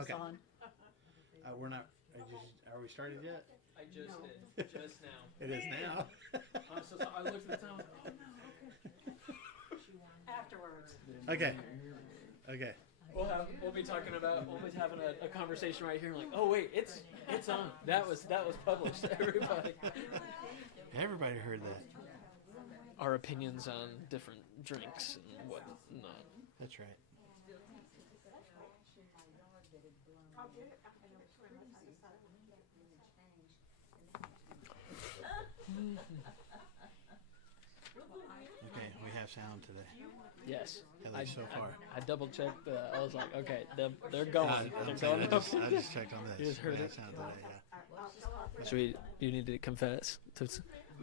Okay. on? We're not. Are we started yet? I just No. did. Just now. It is now. I'm so sorry. I looked at the time. I was like, oh no, okay. Afterwards. Okay. Okay. We'll be talking about having a conversation right here. And like, oh wait, it's on. That was published. Everybody. Everybody heard that. Our opinions on different drinks and whatnot. That's right. Okay, we have sound today. Yes. At least so far. I double checked. I was like, okay, they're going. I'm They're saying, going. I just checked on this. You just heard we have it? sound today, yeah. So you need to confess.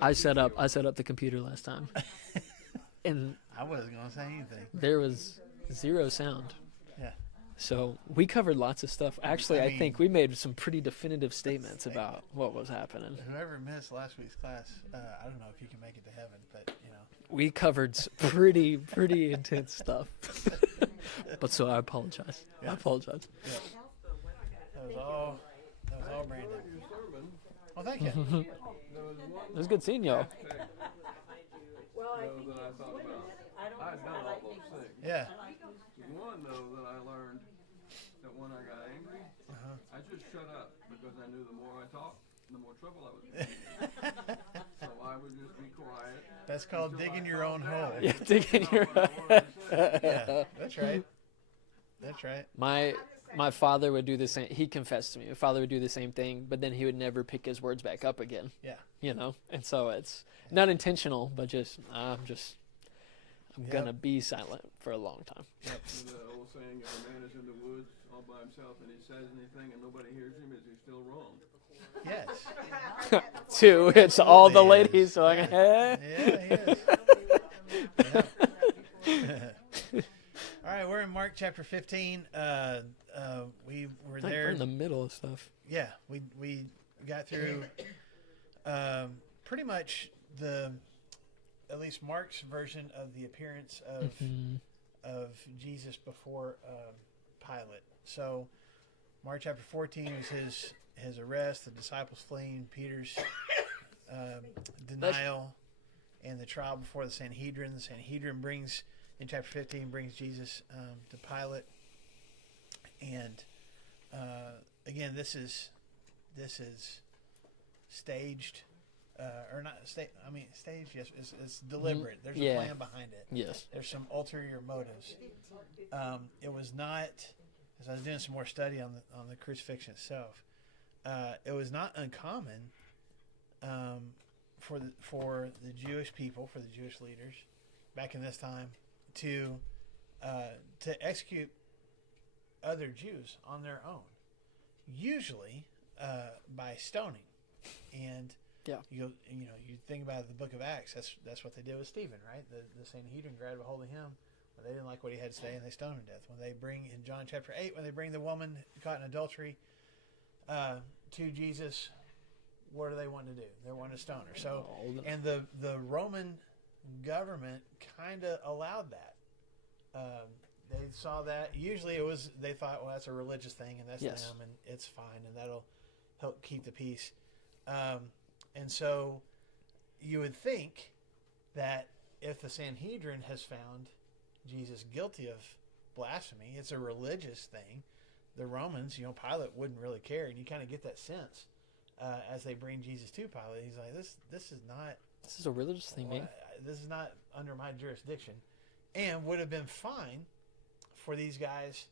I set up the computer last time, and I wasn't gonna say anything. there was zero sound. Yeah. So we covered lots of stuff. Actually, I I mean- think we made some pretty definitive statements about what was happening. Whoever missed last week's class, I don't know if you can make it to heaven, but you know. We covered pretty intense stuff. But so I apologize. Yeah. I apologize. That was all Brandon. Well, thank you. It was good seeing y'all. Well, I That think I thought about. I don't. I had done all those things. Yeah. One though that I learned that when I got angry, Uh-huh. I just shut up because I knew the more I talked, the more trouble I was in. So I would just be quiet. That's called until digging I your own calmed hole. down. Yeah, digging your What I wanted to say. Yeah, that's right. That's right. My father would do the same. He confessed to me. My father would do the same thing, but then he would never pick his words back up again. Yeah. You know, and so it's not intentional, but I'm Yep. gonna be silent for a long time. There's the old saying, if a man is in the woods all by himself and he says anything and nobody hears him, is he still wrong? Yes. Two, it's all the Absolutely ladies. is. So I Yeah. can. Yeah, he is. Yeah. All right, we're in Mark chapter 15. We were We're there. in the middle of stuff. Yeah, we got through pretty much at least Mark's version of the appearance of Jesus before Pilate. So Mark chapter 14 was his arrest, the disciples fleeing, Peter's denial, and the trial before the Sanhedrin. The Sanhedrin in chapter 15 brings Jesus to Pilate, and again, this is staged, or not staged. I mean, staged. Yes, it's deliberate. There's a plan behind it. Yes. There's some ulterior motives. It was not, as I was doing some more study on the crucifixion itself. It was not uncommon for the Jewish people, for the Jewish leaders back in this time, to execute other Jews on their own, usually by stoning. And you think about the book of Acts. That's what they did with Stephen, right? The Sanhedrin grabbed a hold of him. They didn't like what he had to say, and they stoned him to death. When they bring in John chapter 8, when they bring the woman caught in adultery to Jesus, what do they want to do? They want to stone her. So, and the Roman government kind of allowed that. They saw that. Usually, they thought, well, that's a religious thing, and that's them, and it's fine, and that'll help keep the peace. And so, you would think that if the Sanhedrin has found Jesus guilty of blasphemy, it's a religious thing. The Romans, Pilate wouldn't really care, and you kind of get that sense as they bring Jesus to Pilate. He's like, this is not. This is a religious thing, man. This is not under my jurisdiction, and would have been fine for these guys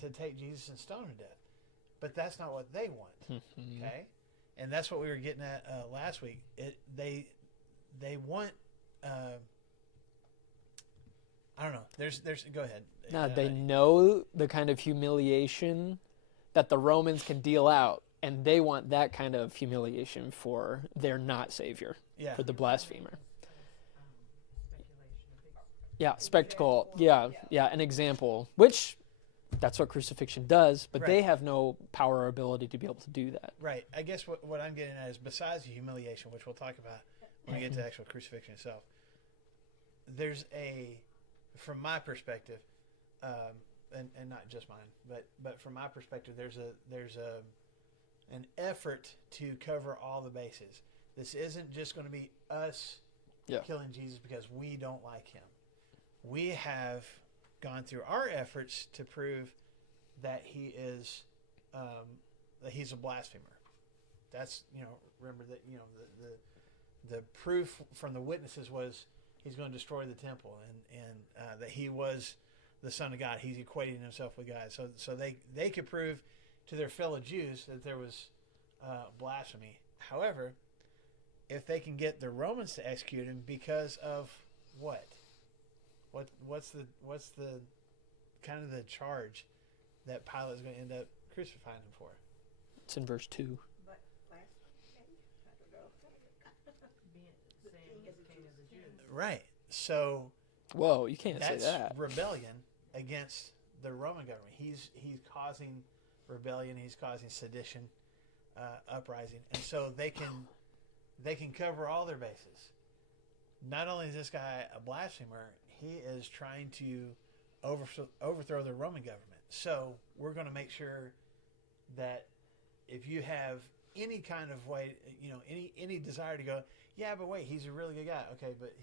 to take Jesus and stone him to death. But that's not what they want. Okay, and that's what we were getting at last week. They want. I don't know. There's. Go ahead. No, they know the kind of humiliation that the Romans can deal out, and they want that kind of humiliation for their not savior, for the blasphemer. Yeah, spectacle. Yeah, an example. Which, that's what crucifixion does, but they have no power or ability to be able to do that. Right. I guess what I'm getting at is, besides the humiliation, which we'll talk about when we get to the actual crucifixion itself, there's from my perspective, and not just mine, but from my perspective, there's an effort to cover all the bases. This isn't just going to be us killing Jesus because we don't like him. We have gone through our efforts to prove that he is that he's a blasphemer. That's, remember that, the proof from the witnesses was he's going to destroy the temple, and that he was the Son of God. He's equating himself with God. So they could prove to their fellow Jews that there was blasphemy. However, if they can get the Romans to execute him because of what? What's the kind of the charge that Pilate is going to end up crucifying him for? It's in verse 2. But I don't know. Saying he's king of the Jews. Right. So whoa, you can't say that's that. rebellion against the Roman government. He's causing rebellion. He's causing sedition, uprising, and so they can cover all their bases. Not only is this guy a blasphemer, he is trying to overthrow the Roman government. So we're going to make sure that if you have any kind of way, any desire to go, yeah, but wait, he's a really good guy. Okay, but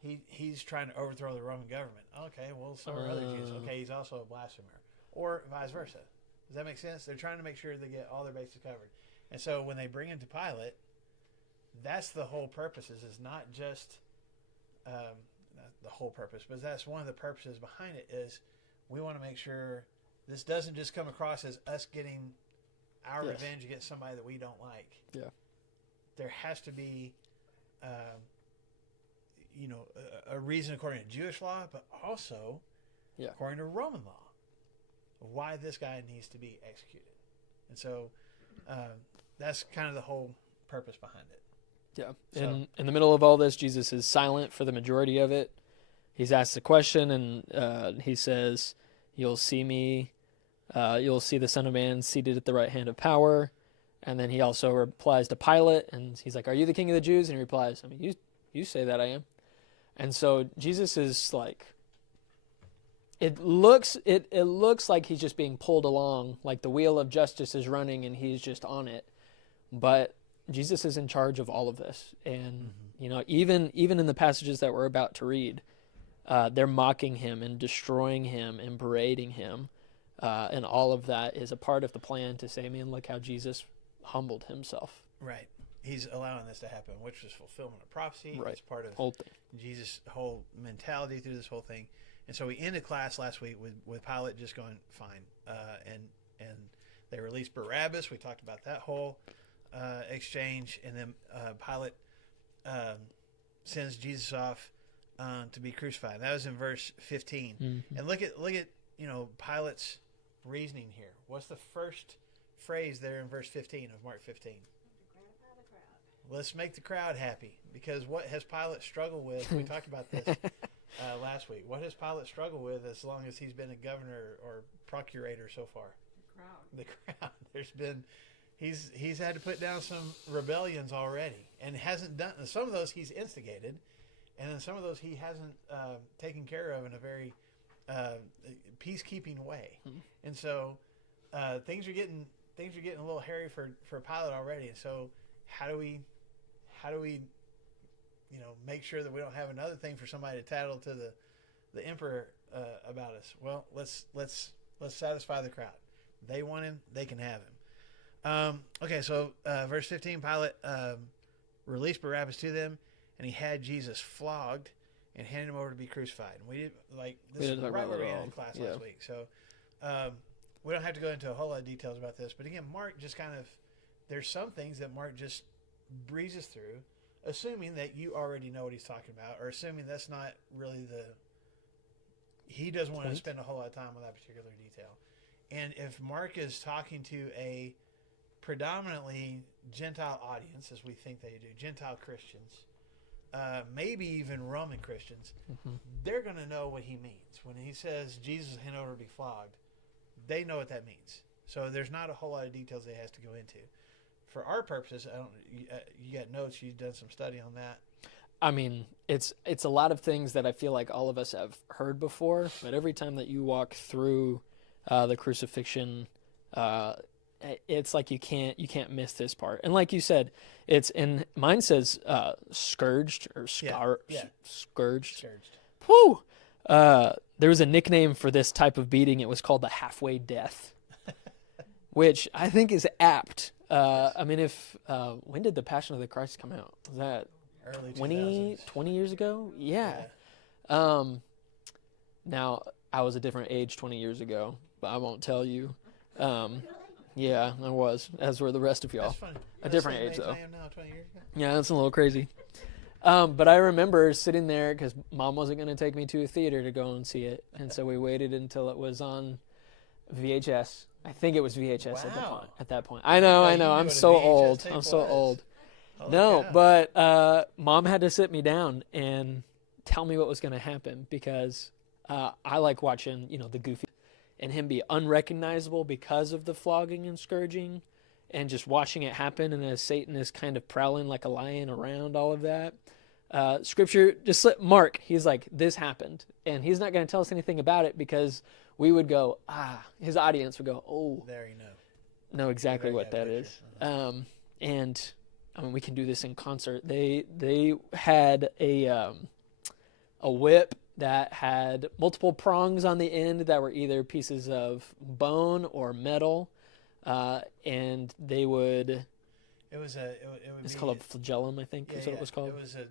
he's trying to overthrow the Roman government. Okay, well, so are other Jews. Okay, he's also a blasphemer, or vice versa. Does that make sense? They're trying to make sure they get all their bases covered. And so when they bring him to Pilate, that's the whole purpose. Is not just not the whole purpose, but that's one of the purposes behind it. Is we want to make sure this doesn't just come across as us getting our revenge against somebody that we don't like. Yeah. There has to be, a reason according to Jewish law, but also according to Roman law, why this guy needs to be executed. And so that's kind of the whole purpose behind it. Yeah. So, in the middle of all this, Jesus is silent for the majority of it. He's asked a question, and he says, "You'll see me. You'll see the Son of Man seated at the right hand of power." And then he also replies to Pilate, and he's like, "Are you the King of the Jews?" And he replies, "I mean, you say that I am." And so Jesus is like, it looks like he's just being pulled along, like the wheel of justice is running and he's just on it. But Jesus is in charge of all of this. And, even in the passages that we're about to read, they're mocking him and destroying him and berating him. And all of that is a part of the plan to say, man, look how Jesus humbled himself. Right. He's allowing this to happen, which was fulfillment of prophecy. Right. It's part of whole thing. Jesus' whole mentality through this whole thing. And so we ended class last week with Pilate just going, fine. And they released Barabbas. We talked about that whole exchange. And then Pilate sends Jesus off to be crucified. That was in verse 15. Mm-hmm. And look at Pilate's reasoning here. What's the first phrase there in verse 15 of Mark 15? Let's make the crowd happy. Because what has Pilate struggled with? We talked about this last week. What has Pilate struggled with as long as he's been a governor or procurator so far? The crowd. There's been, he's had to put down some rebellions already, and hasn't done. Some of those he's instigated, and then some of those he hasn't taken care of in a very peacekeeping way. Mm-hmm. And so things are getting a little hairy for Pilate already. And so how do we make sure that we don't have another thing for somebody to tattle to the emperor about us? Well, let's satisfy the crowd. They want him, they can have him. Okay, so verse 15, Pilate released Barabbas to them, and he had Jesus flogged and handed him over to be crucified. And we did this is right where we ended class last week. So we don't have to go into a whole lot of details about this, but again, Mark just there's some things that Mark just breezes through, assuming that you already know what he's talking about, or assuming that's not really he doesn't want to spend a whole lot of time on that particular detail. And if Mark is talking to a predominantly Gentile audience, as we think they do, Gentile Christians, maybe even Roman Christians, mm-hmm. they're going to know what he means. When he says Jesus handed over to be flogged, they know what that means. So there's not a whole lot of details they has to go into. For our purposes, you got notes, you've done some study on that. I mean, it's a lot of things that I feel like all of us have heard before, but every time that you walk through the crucifixion, it's like you can't miss this part. And like you said, it's in mine says scourged or scourged. Scourged. Whew. There was a nickname for this type of beating. It was called the halfway death, which I think is apt. I mean, when did the Passion of the Christ come out? Was that Early 20 2000s. years ago? Yeah. Now, I was a different age 20 years ago, but I won't tell you. Yeah, I was, as were the rest of y'all. That's funny. A different age, though. I am now, 20 years ago. Yeah, that's a little crazy. But I remember sitting there because Mom wasn't going to take me to a theater to go and see it. And so we waited until it was on VHS. I think it was VHS Wow. at that point. I know. You knew I'm what a so VHS old. tape I'm so was. old. Holy No, cow. but Mom had to sit me down and tell me what was going to happen because I like watching, the Goofy and him be unrecognizable because of the flogging and scourging and just watching it happen. And as Satan is kind of prowling like a lion around all of that, Scripture just Mark, he's like, this happened. And he's not going to tell us anything about it because we would go, his audience would go, oh, There you know exactly Very what good that picture. is. And I mean, we can do this in concert. They had a whip that had multiple prongs on the end that were either pieces of bone or metal, and they would. It was It's called a flagellum, I think, is what it was called. It was a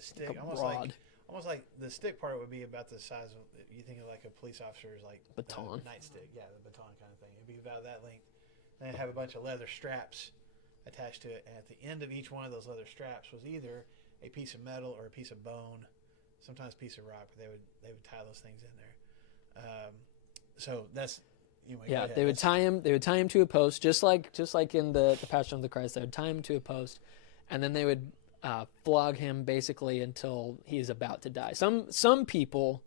stick, Like a almost rod. like the stick part would be about the size of, you think of like a police officer's like Baton. nightstick, yeah, the baton kind of thing. It'd be about that length. Then it'd have a bunch of leather straps attached to it, and at the end of each one of those leather straps was either a piece of metal or a piece of bone, sometimes a piece of rock. But they would tie those things in there. So that's Yeah, they would tie him. They would tie him to a post, just like in the Passion of the Christ. They would tie him to a post, and then they would flog him basically until he's about to die. Some people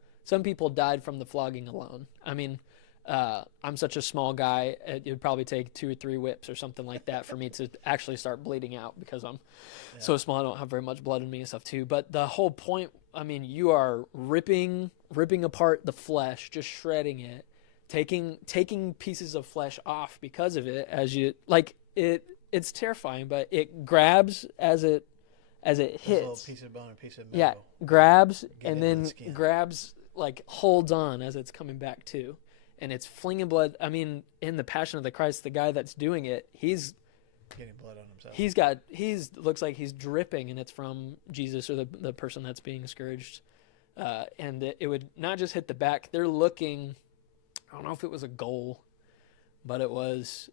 died from the flogging alone. I mean, I'm such a small guy; it would probably take 2 or 3 whips or something like that for me to actually start bleeding out because I'm so small. I don't have very much blood in me and stuff too. But the whole point, I mean, you are ripping apart the flesh, just shredding it. Taking pieces of flesh off because of it, as you like it's terrifying, but it grabs as it a hits. little piece of bone or piece of metal. Yeah, grabs Get and into then the skin. grabs, like holds on as it's coming back to, and it's flinging blood. I mean, in the Passion of the Christ, the guy that's doing it, he's Getting blood on himself. looks like he's dripping, and it's from Jesus or the person that's being scourged, and it would not just hit the back. They're looking. I don't know if it was a goal, but it was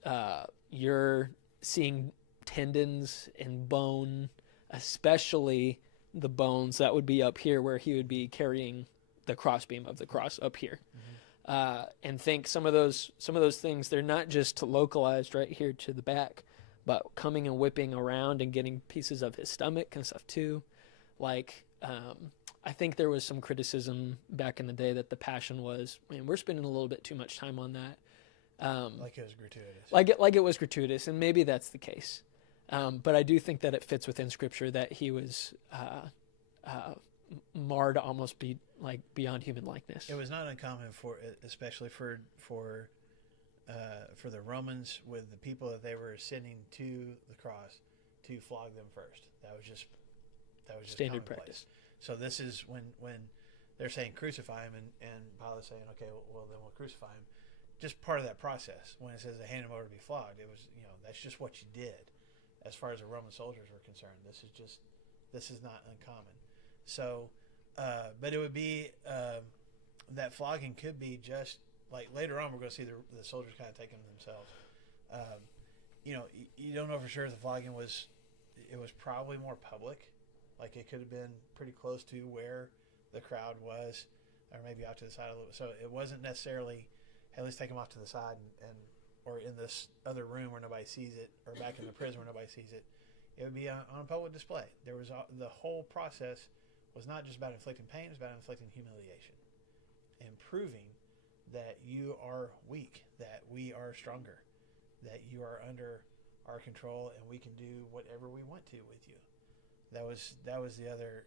you're seeing tendons and bone, especially the bones that would be up here where he would be carrying the crossbeam of the cross up here. And think some of those things, they're not just localized right here to the back, but coming and whipping around and getting pieces of his stomach and stuff too. Like, I think there was some criticism back in the day that the Passion was, man, we're spending a little bit too much time on that. Like it was gratuitous. Like it was gratuitous, and maybe that's the case. But I do think that it fits within Scripture that he was marred to almost be like beyond human likeness. It was not uncommon especially for the Romans, with the people that they were sending to the cross, to flog them first. That was just Standard commonplace. practice. So this is when they're saying crucify him, and Pilate's saying, okay, well then we'll crucify him. Just part of that process. When it says they hand him over to be flogged, it was, that's just what you did. As far as the Roman soldiers were concerned, this is not uncommon. So, but it would be that flogging could be just like later on we're going to see the soldiers kind of taking them themselves. You don't know for sure if the flogging was probably more public. Like it could have been pretty close to where the crowd was, or maybe out to the side a little. So it wasn't necessarily, hey, let's take them off to the side and or in this other room where nobody sees it, or back in the prison where nobody sees it. It would be on a public display. There was the whole process was not just about inflicting pain; it was about inflicting humiliation and proving that you are weak, that we are stronger, that you are under our control, and we can do whatever we want to with you. That was the other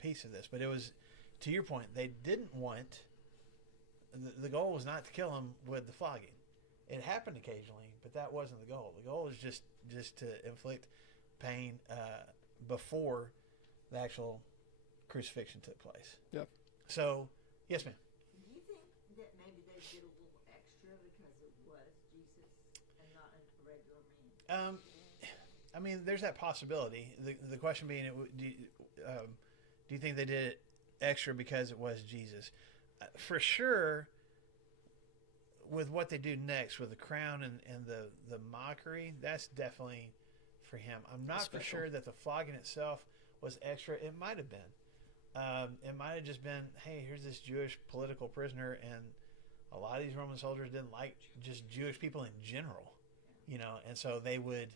piece of this. But it was, to your point, they didn't want. The goal was not to kill him with the flogging. It happened occasionally, but that wasn't the goal. The goal was just to inflict pain before the actual crucifixion took place. Yep. So, yes, ma'am. Do you think that maybe they did a little extra because it was Jesus and not a regular man? I mean, there's that possibility. The question being, do you think they did it extra because it was Jesus? For sure, with what they do next, with the crown and the mockery, that's definitely for him. I'm not for sure that the flogging itself was extra. It might have been. It might have just been, hey, here's this Jewish political prisoner, and a lot of these Roman soldiers didn't like just Jewish people in general, and so they would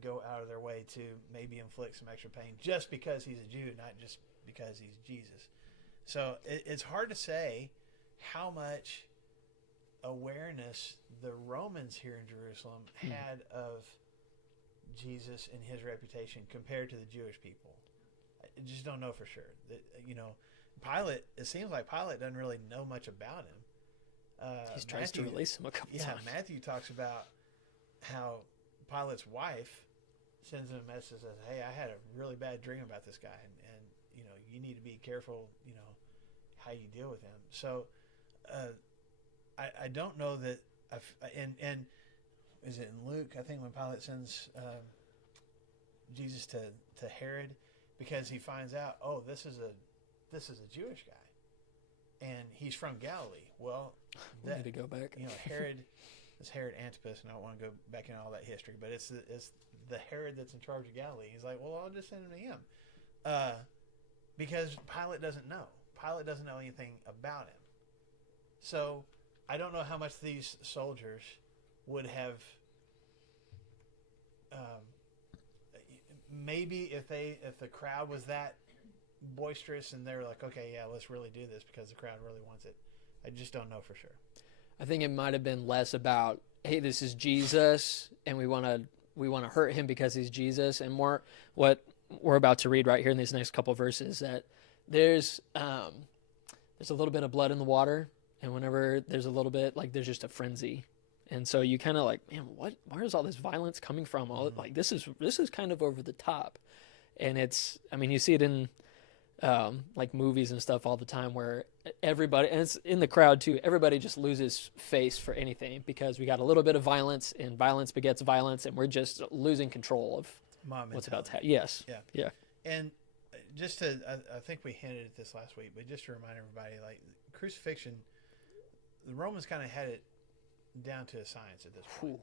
go out of their way to maybe inflict some extra pain just because he's a Jew, not just because he's Jesus. So it's hard to say how much awareness the Romans here in Jerusalem had of Jesus and his reputation compared to the Jewish people. I just don't know for sure. Pilate, it seems like Pilate doesn't really know much about him. He tries to release him a couple times. Yeah, Matthew talks about how Pilate's wife sends him a message that says, hey, I had a really bad dream about this guy, and you need to be careful, how you deal with him. So I don't know that, and is it in Luke, I think, when Pilate sends Jesus to Herod, because he finds out, oh, this is a Jewish guy, and he's from Galilee. Well, we need to go back. Herod, it's Herod Antipas, and I don't want to go back into all that history, but it's the Herod that's in charge of Galilee. He's like, well, I'll just send him to him, because Pilate doesn't know. Pilate doesn't know anything about him. So I don't know how much these soldiers would have. Maybe if the crowd was that boisterous and they were like, okay, yeah, let's really do this because the crowd really wants it. I just don't know for sure. I think it might have been less about, hey, this is Jesus, and we want to hurt him because he's Jesus, and more what we're about to read right here in these next couple of verses, that there's a little bit of blood in the water, and whenever there's a little bit, like, there's just a frenzy. And so you kind of like, man, where is all this violence coming from? Like, this is kind of over the top. And you see it in like movies and stuff all the time where everybody, and it's in the crowd too, everybody just loses face for anything because we got a little bit of violence, and violence begets violence, and we're just losing control of what's about to happen. Yes. Yeah. And just to, I think we hinted at this last week, but just to remind everybody, like, crucifixion, the Romans kind of had it down to a science at this point.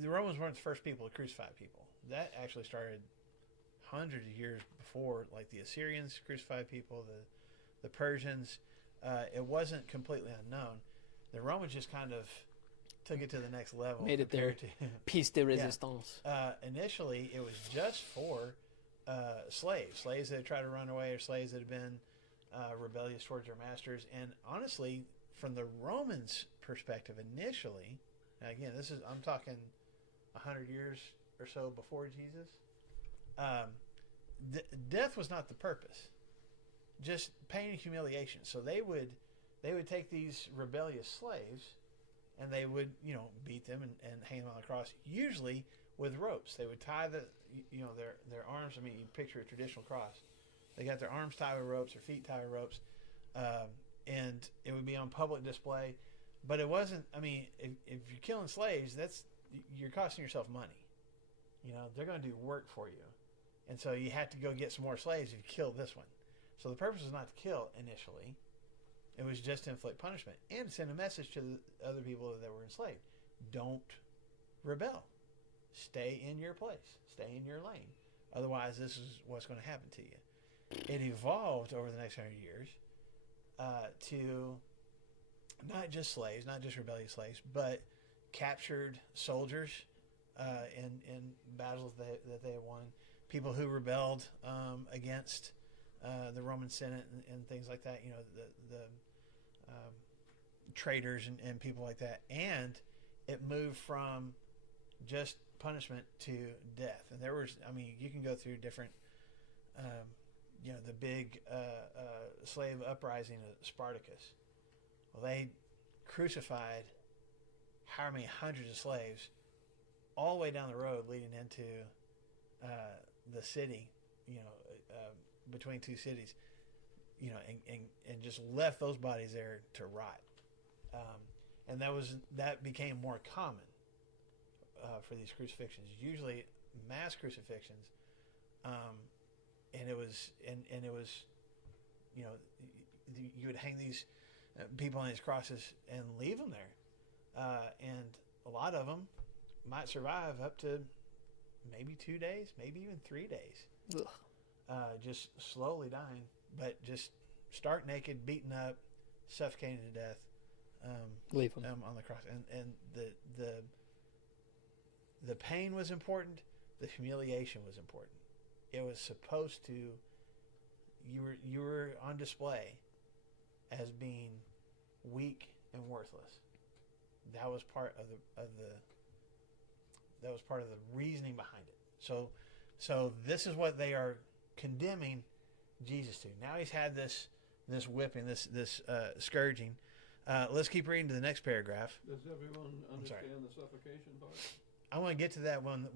The Romans weren't the first people to crucify people. That actually started hundreds of years before. Like, the Assyrians crucified people, the Persians. It wasn't completely unknown. The Romans just kind of took it to the next level. Made it their piece de resistance. Initially, it was just for slaves that had tried to run away, or slaves that had been rebellious towards their masters. And honestly, from the Romans' perspective, initially, now again, I'm talking 100 years or so before Jesus. Death was not the purpose, just pain and humiliation. So they would take these rebellious slaves, and they would beat them and hang them on the cross, usually with ropes. They would tie their arms. I mean, you picture a traditional cross. They got their arms tied with ropes, their feet tied with ropes. And it would be on public display, but it wasn't. I mean, if you're killing slaves, you're costing yourself money. They're going to do work for you, and so you have to go get some more slaves if you kill this one. So the purpose was not to kill initially; it was just to inflict punishment and send a message to the other people that were enslaved: don't rebel, stay in your place, stay in your lane. Otherwise, this is what's going to happen to you. It evolved over the next 100 years. To not just slaves, not just rebellious slaves, but captured soldiers in battles that they had won, people who rebelled against the Roman Senate and things like that. The traitors and people like that. And it moved from just punishment to death. And there was, I mean, you can go through different, the big slave uprising of Spartacus. Well, they crucified how many hundreds of slaves all the way down the road leading into the city, between two cities, and just left those bodies there to rot. And that became more common for these crucifixions. Usually mass crucifixions, and it was you would hang these people on these crosses and leave them there, and a lot of them might survive up to maybe 2 days, maybe even 3 days, just slowly dying, but just stark naked, beaten up, suffocating to death. Leave them on the cross, and the pain was important. The humiliation was important. It was supposed to. You were on display as being weak and worthless. That was part of the reasoning behind it. So this is what they are condemning Jesus to. Now he's had this whipping, this scourging. Let's keep reading to the next paragraph. Does everyone understand the suffocation part? I want to get to that when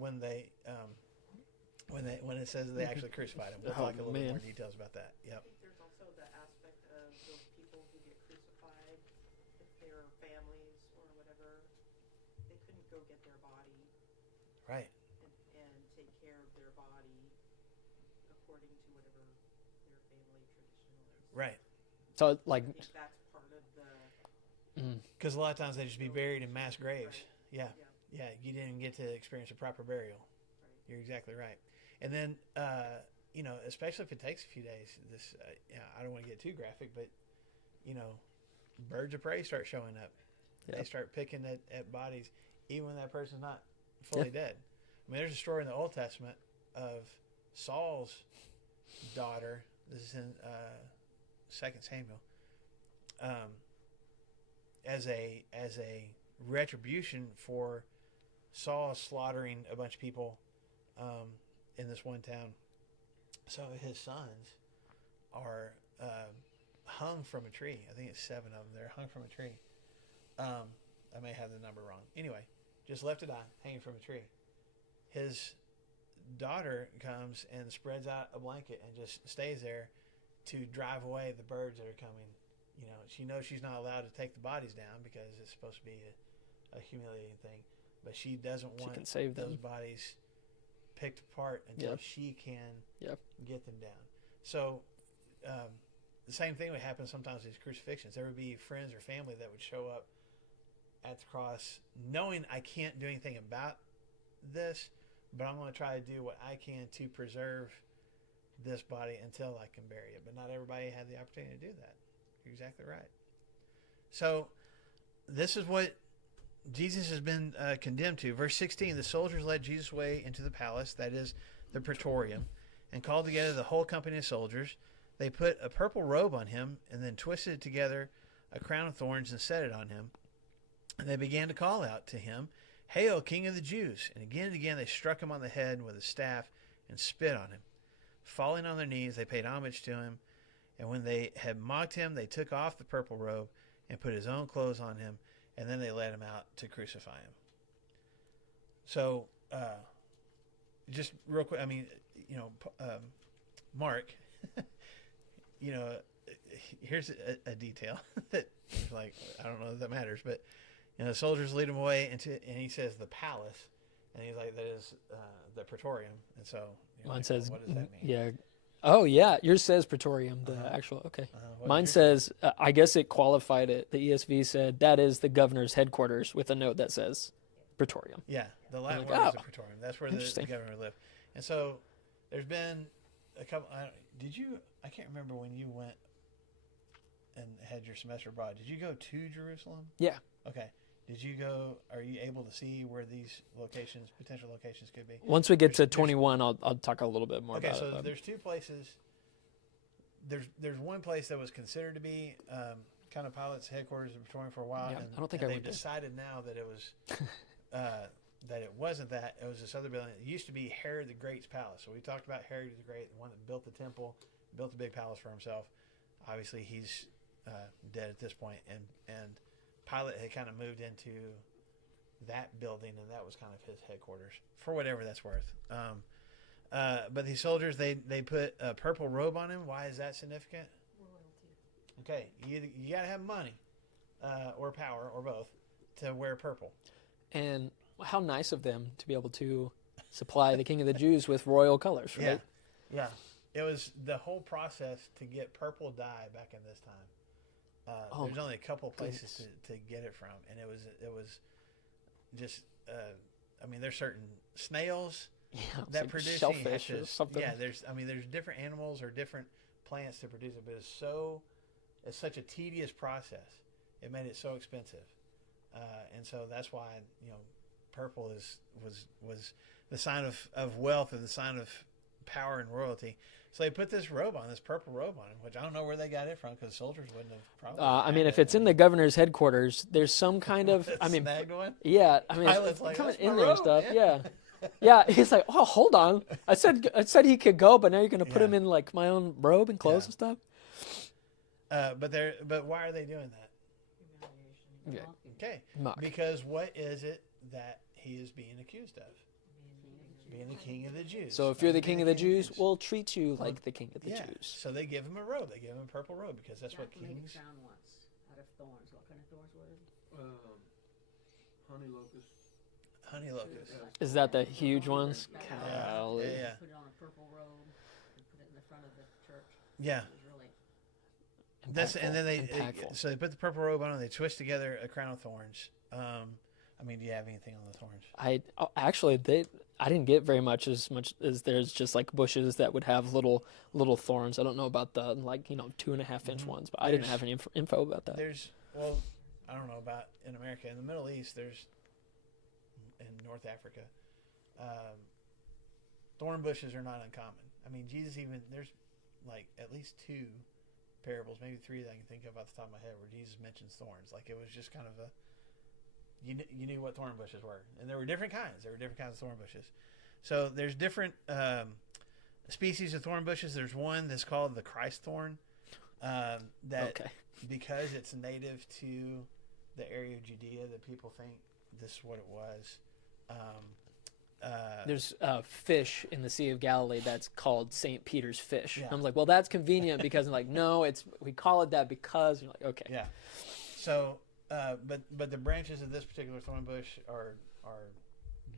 it says they actually crucified him. We'll talk a little bit more details about that. Yep. I think there's also the aspect of those people who get crucified, if they're families or whatever, they couldn't go get their body Right. and take care of their body according to whatever their family tradition was. Right. So like, I think that's part of the. Because a lot of times they just be buried in mass graves. Right. Yeah. Yeah. You didn't get to experience a proper burial. Right. You're exactly right. And then, especially if it takes a few days, I don't want to get too graphic, but, birds of prey start showing up. Yeah. They start picking at bodies, even when that person's not fully dead. I mean, there's a story in the Old Testament of Saul's daughter. This is in 2 Samuel. As a retribution for Saul slaughtering a bunch of people in this one town. So his sons are hung from a tree. I think it's 7 of them. They're hung from a tree. I may have the number wrong. Anyway, just left to die, hanging from a tree. His daughter comes and spreads out a blanket and just stays there to drive away the birds that are coming. She knows she's not allowed to take the bodies down because it's supposed to be a humiliating thing. But she doesn't want can save them. those bodies picked apart until she can get them down. So the same thing would happen sometimes with these crucifixions. There would be friends or family that would show up at the cross knowing I can't do anything about this, but I'm going to try to do what I can to preserve this body until I can bury it. But not everybody had the opportunity to do that. You're exactly right. So this is what Jesus has been condemned to. Verse 16, the soldiers led Jesus away into the palace, that is the praetorium, and called together the whole company of soldiers. They put a purple robe on him and then twisted together a crown of thorns and set it on him. And they began to call out to him, "Hail, King of the Jews!" And again they struck him on the head with a staff and spit on him. Falling on their knees, they paid homage to him. And when they had mocked him, they took off the purple robe and put his own clothes on him. And then they led him out to crucify him. So, just real quick, Mark, here's a detail that, like, I don't know if that matters, but, the soldiers lead him away and he says the palace, and he's like, that is the praetorium. And so, mine says, what does that mean? yeah. Oh, yeah. Yours says praetorium, the actual, okay. Mine says, I guess it qualified it. The ESV said, that is the governor's headquarters, with a note that says praetorium. Yeah, the Latin like, word is the praetorium. That's where the governor lived. And so there's been a couple, I can't remember when you went and had your semester abroad. Did you go to Jerusalem? Yeah. Okay. Are you able to see where these potential locations could be? Once we get to 21, I'll talk a little bit more about it. Okay, so there's 2 places. There's one place that was considered to be kind of Pilate's headquarters in Praetorium for a while, Yeah, and I don't think and I they went there. decided now that it was that it wasn't that. It was this other building. It used to be Herod the Great's palace. So we talked about Herod the Great, the one that built the temple, built a big palace for himself. Obviously, he's dead at this point, and Pilate had kind of moved into that building, and that was kind of his headquarters for whatever that's worth. But these soldiers, they put a purple robe on him. Why is that significant? Royalty. Okay, you got to have money or power or both to wear purple. And how nice of them to be able to supply the King of the Jews with royal colors, right? Yeah. It was the whole process to get purple dye back in this time. There's only a couple places to get it from, and it was just. I mean, there's certain snails that like produce shellfish or something. Yeah, there's different animals or different plants to produce it, but it's such a tedious process. It made it so expensive, and so that's why purple was the sign of wealth and the sign of power and royalty. So they put this robe on, this purple robe on him, which I don't know where they got it from because soldiers wouldn't have probably. I mean, if it's in the governor's headquarters, there's some kind of. I mean, snagged one. yeah. I mean, Pilate's it's like, coming "That's in my there and robe, stuff. man." Yeah, yeah. He's like, oh, hold on. I said he could go, but now you're gonna put him in like my own robe and clothes and stuff. But why are they doing that? Humiliation. Yeah. Okay, Mock. because what is it that he is being accused of? Being the king of the Jews. So if you're the king of the Jews, well, we'll treat you like the king of the Jews. So they give him a robe. They give him a purple robe because that's what Jack made kings. it sound once out of thorns. What kind of thorns were it? Honey locust. Honey locust. Is that the huge ones? Yeah. Golly. Yeah. Put it on a purple robe and put it in the front of the church. Yeah. It was really And then Impactful. so they put the purple robe on and they twist together a crown of thorns. I mean, do you have anything on the thorns? I didn't get very much as there's just like bushes that would have little thorns. I don't know about the 2.5 inch ones, but I didn't have any info about that. I don't know about in America. In the Middle East, in North Africa, thorn bushes are not uncommon. I mean, Jesus there's like at least 2 parables, maybe 3 that I can think of off the top of my head where Jesus mentions thorns. Like it was just kind of you knew what thorn bushes were, and there were different kinds. There were different kinds of thorn bushes. So there's different species of thorn bushes. There's one that's called the Christ thorn. Because it's native to the area of Judea, that people think this is what it was. There's a fish in the Sea of Galilee that's called St. Peter's fish. Yeah. I'm like, well, that's convenient because I'm like, no, we call it that because you're like, okay. Yeah. So, but the branches of this particular thorn bush are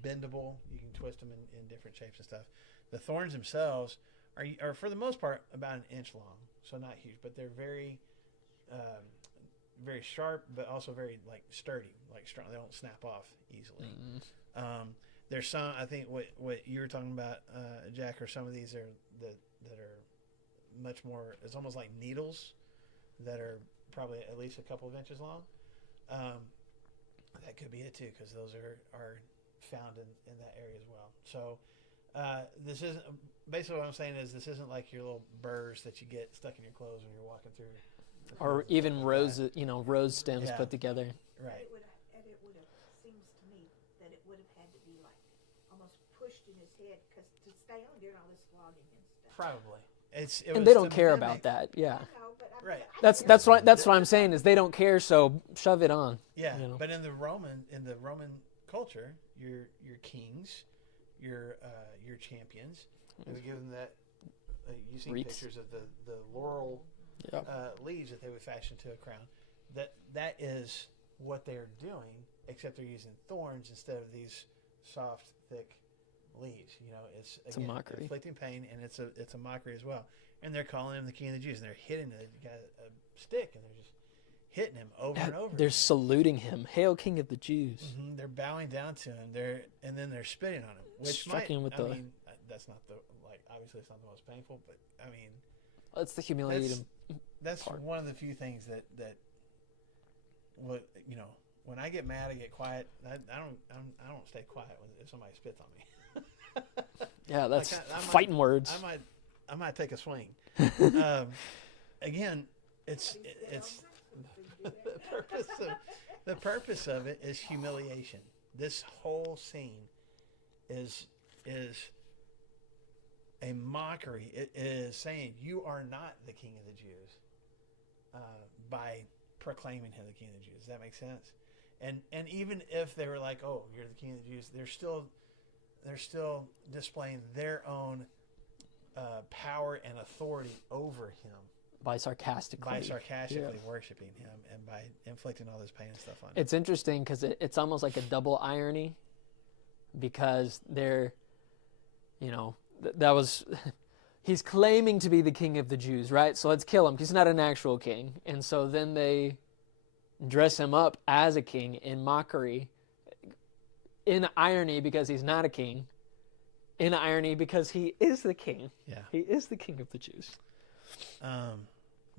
bendable. You can twist them in different shapes and stuff. The thorns themselves are for the most part about 1 inch long, so not huge, but they're very very sharp, but also very sturdy, strong. They don't snap off easily. Mm-hmm. There's some, I think what you were talking about, Jack, or some of these that are much more. It's almost like needles that are probably at least a couple of inches long. That could be it too, because those are found in that area as well. So this isn't basically what I'm saying is this isn't like your little burrs that you get stuck in your clothes when you're walking through. Or even rose stems put together. Right. It would have seems to me that it would have had to be almost pushed in his head because to stay on during all this flogging and stuff. Probably. And they don't care about that. Yeah. I know, but I mean, Right. That's what I'm saying is they don't care, so shove it on. Yeah, you know. but in the Roman culture, your kings, your champions, they would give them that. You've seen Wreaths. pictures of the laurel Yep. leaves that they would fashion to a crown. That is what they're doing, except they're using thorns instead of these soft, thick leaves. It's a mockery. inflicting pain, and it's a mockery as well. And they're calling him the King of the Jews, and they're hitting the guy a stick, and they're just hitting him over and over. They're saluting him, "Hail, King of the Jews!" Mm-hmm. They're bowing down to him. And then they're spitting on him, which Striking him with I mean, that's not obviously it's not the most painful, but I mean, That's the humiliating. that's part. one of the few things that when I get mad, I get quiet. I don't stay quiet if somebody spits on me. Yeah, that's I might- fighting words. I might take a swing. Again, it's the purpose of it is humiliation. this whole scene is a mockery. It is saying you are not the King of the Jews by proclaiming him the King of the Jews. Does that make sense? And even if they were like, "Oh, you're the King of the Jews," they're still displaying their own power and authority over him by sarcastically worshiping him and by inflicting all this pain and stuff on him. It's interesting because it's almost like a double irony, because they're, that was, he's claiming to be the king of the Jews, right? So let's kill him because he's not an actual king. And so then they dress him up as a king in mockery, in irony because he's not a king, in irony because he is the king. Yeah. He is the king of the Jews.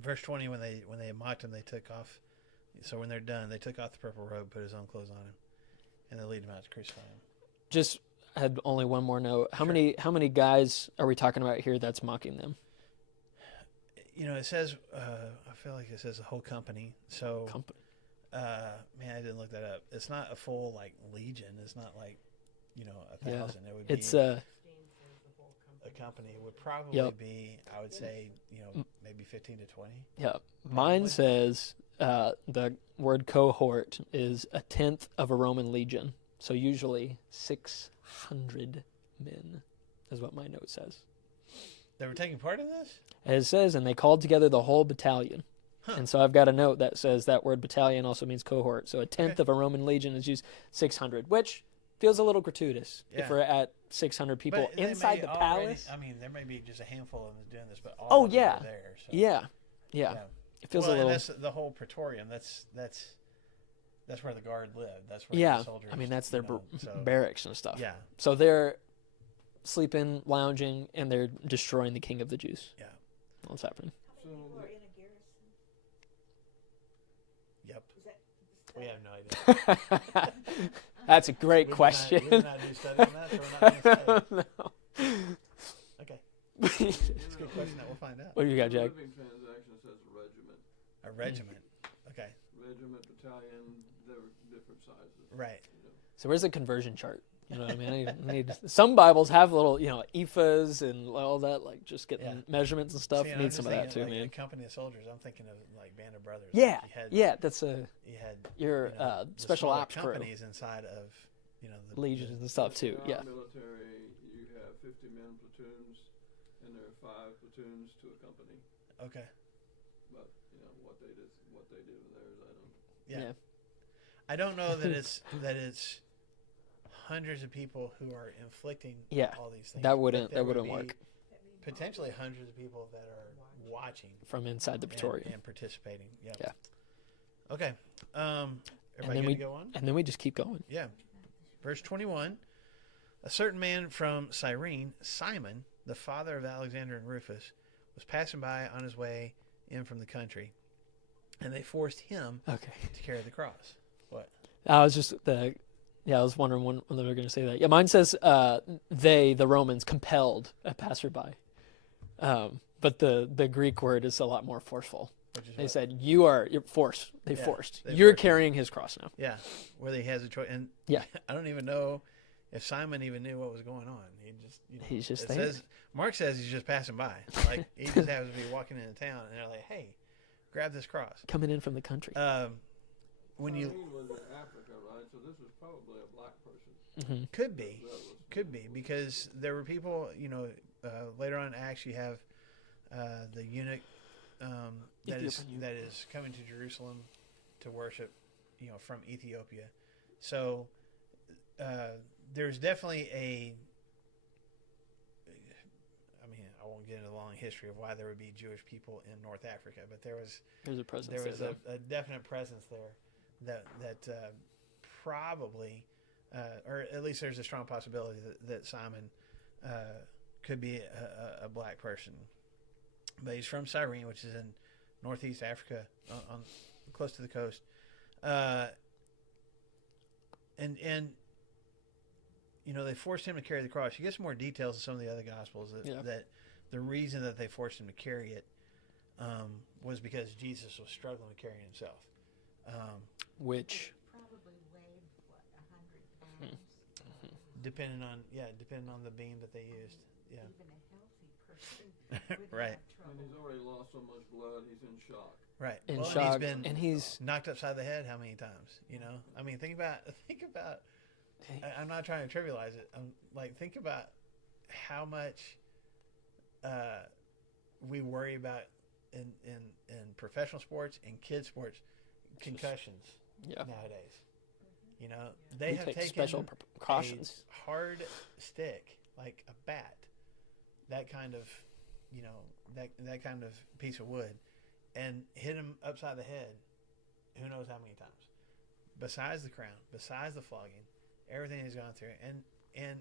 Verse 20, when they mocked him, they took off. So when they're done, they took off the purple robe, put his own clothes on him, and they lead him out to crucify him. Just had only one more note. How Sure. many guys are we talking about here that's mocking them? It says, I feel like it says the whole company. So, man, I didn't look that up. It's not a full, legion. It's not 1,000. Yeah. It would It's be a company. It would probably be, I would say, maybe 15 to 20. Yeah. Mine says the word cohort is a tenth of a Roman legion. So usually 600 men is what my note says. They were taking part in this? As it says, and they called together the whole battalion. Huh. And so I've got a note that says that word battalion also means cohort. So a tenth Okay. of a Roman legion is used 600, which feels a little gratuitous if Yeah. we're at 600 people But they inside may the already- palace. I mean, there may be just a handful of them doing this, but all Oh, of them yeah. are there. So. Yeah. It feels Well, a little. and that's the whole Praetorium. That's where the guard lived. That's where Yeah. the soldiers. I mean, that's their so, barracks and stuff. Yeah. So they're sleeping, lounging, and they're destroying the king of the Jews. Yeah. What's happening? How many people are in a garrison? Yep. Is that We have no idea. That's a great We did question. Not, we did not do study on that, so we're not going to say. No. Okay. It's a good question that we'll find out. What do you got, The Jack? Living Transaction says regiment. A regiment. Okay. Regiment, battalion, they're different sizes. Right. So where's the conversion chart? You know what I mean? I need some Bibles have little, ephahs and all that, just getting Yeah. measurements and stuff. See, and Need I'm some just of that too, thinking, man. A company of soldiers. I'm thinking of Band of Brothers. Yeah, You had, yeah, that's a You had your the special smaller ops crew, companies inside of the legions and stuff too. In Yeah, our military, you have 50-man platoons, and there are 5 platoons to a company. Okay. But what they did with theirs, I don't. Yeah. Yeah. I don't know that it's hundreds of people who are inflicting Yeah, all these things. that but wouldn't there would be work Potentially hundreds of people that are watching from inside the Praetorium. and participating. Yeah. Yeah. Okay. Everybody then good we- to go on? And then we just keep going. Yeah. Verse 21. A certain man from Cyrene, Simon, the father of Alexander and Rufus, was passing by on his way in from the country, and they forced him Okay. to carry the cross. What? I was just I was wondering when they were going to say that. Yeah, mine says they, the Romans, compelled a passerby. But the Greek word is a lot more forceful. Which is They what? said you're forced. They Yeah, forced. they You're forced. carrying his cross now. Yeah, whether he has a choice. And Yeah. I don't even know if Simon even knew what was going on. He just, He's just it there. says, Mark says he's just passing by. Like, he just happens to be walking into town, and they're like, hey, grab this cross. Coming in from the country. When you, Cyrene was in Africa, right? So this was probably a black person. could be, That was because there were people, later on in Acts, you have the eunuch that Ethiopian is coming to Jerusalem to worship, from Ethiopia. So there's definitely I won't get into the long history of why there would be Jewish people in North Africa, but There's a presence there was there. a definite presence there that probably, or at least there's a strong possibility that Simon could be a black person. But he's from Cyrene, which is in northeast Africa, on close to the coast. And they forced him to carry the cross. You get some more details in some of the other Gospels that the reason that they forced him to carry it was because Jesus was struggling to carry himself. Which probably weighed, 100 pounds? Depending on the beam that they used. Yeah. Even a healthy person would Right. have And trouble. he's already lost so much blood, he's in shock. Right. In Well, shock, He's been and he's knocked upside the head how many times? I mean, think about. I'm not trying to trivialize it. I'm like, think about how much we worry about in professional sports and kids sports, concussions yeah. nowadays. They We have take taken special precautions. a hard stick like a bat, that kind of, that kind of piece of wood, and hit him upside the head. Who knows how many times? Besides the crown, besides the flogging, everything he's gone through, and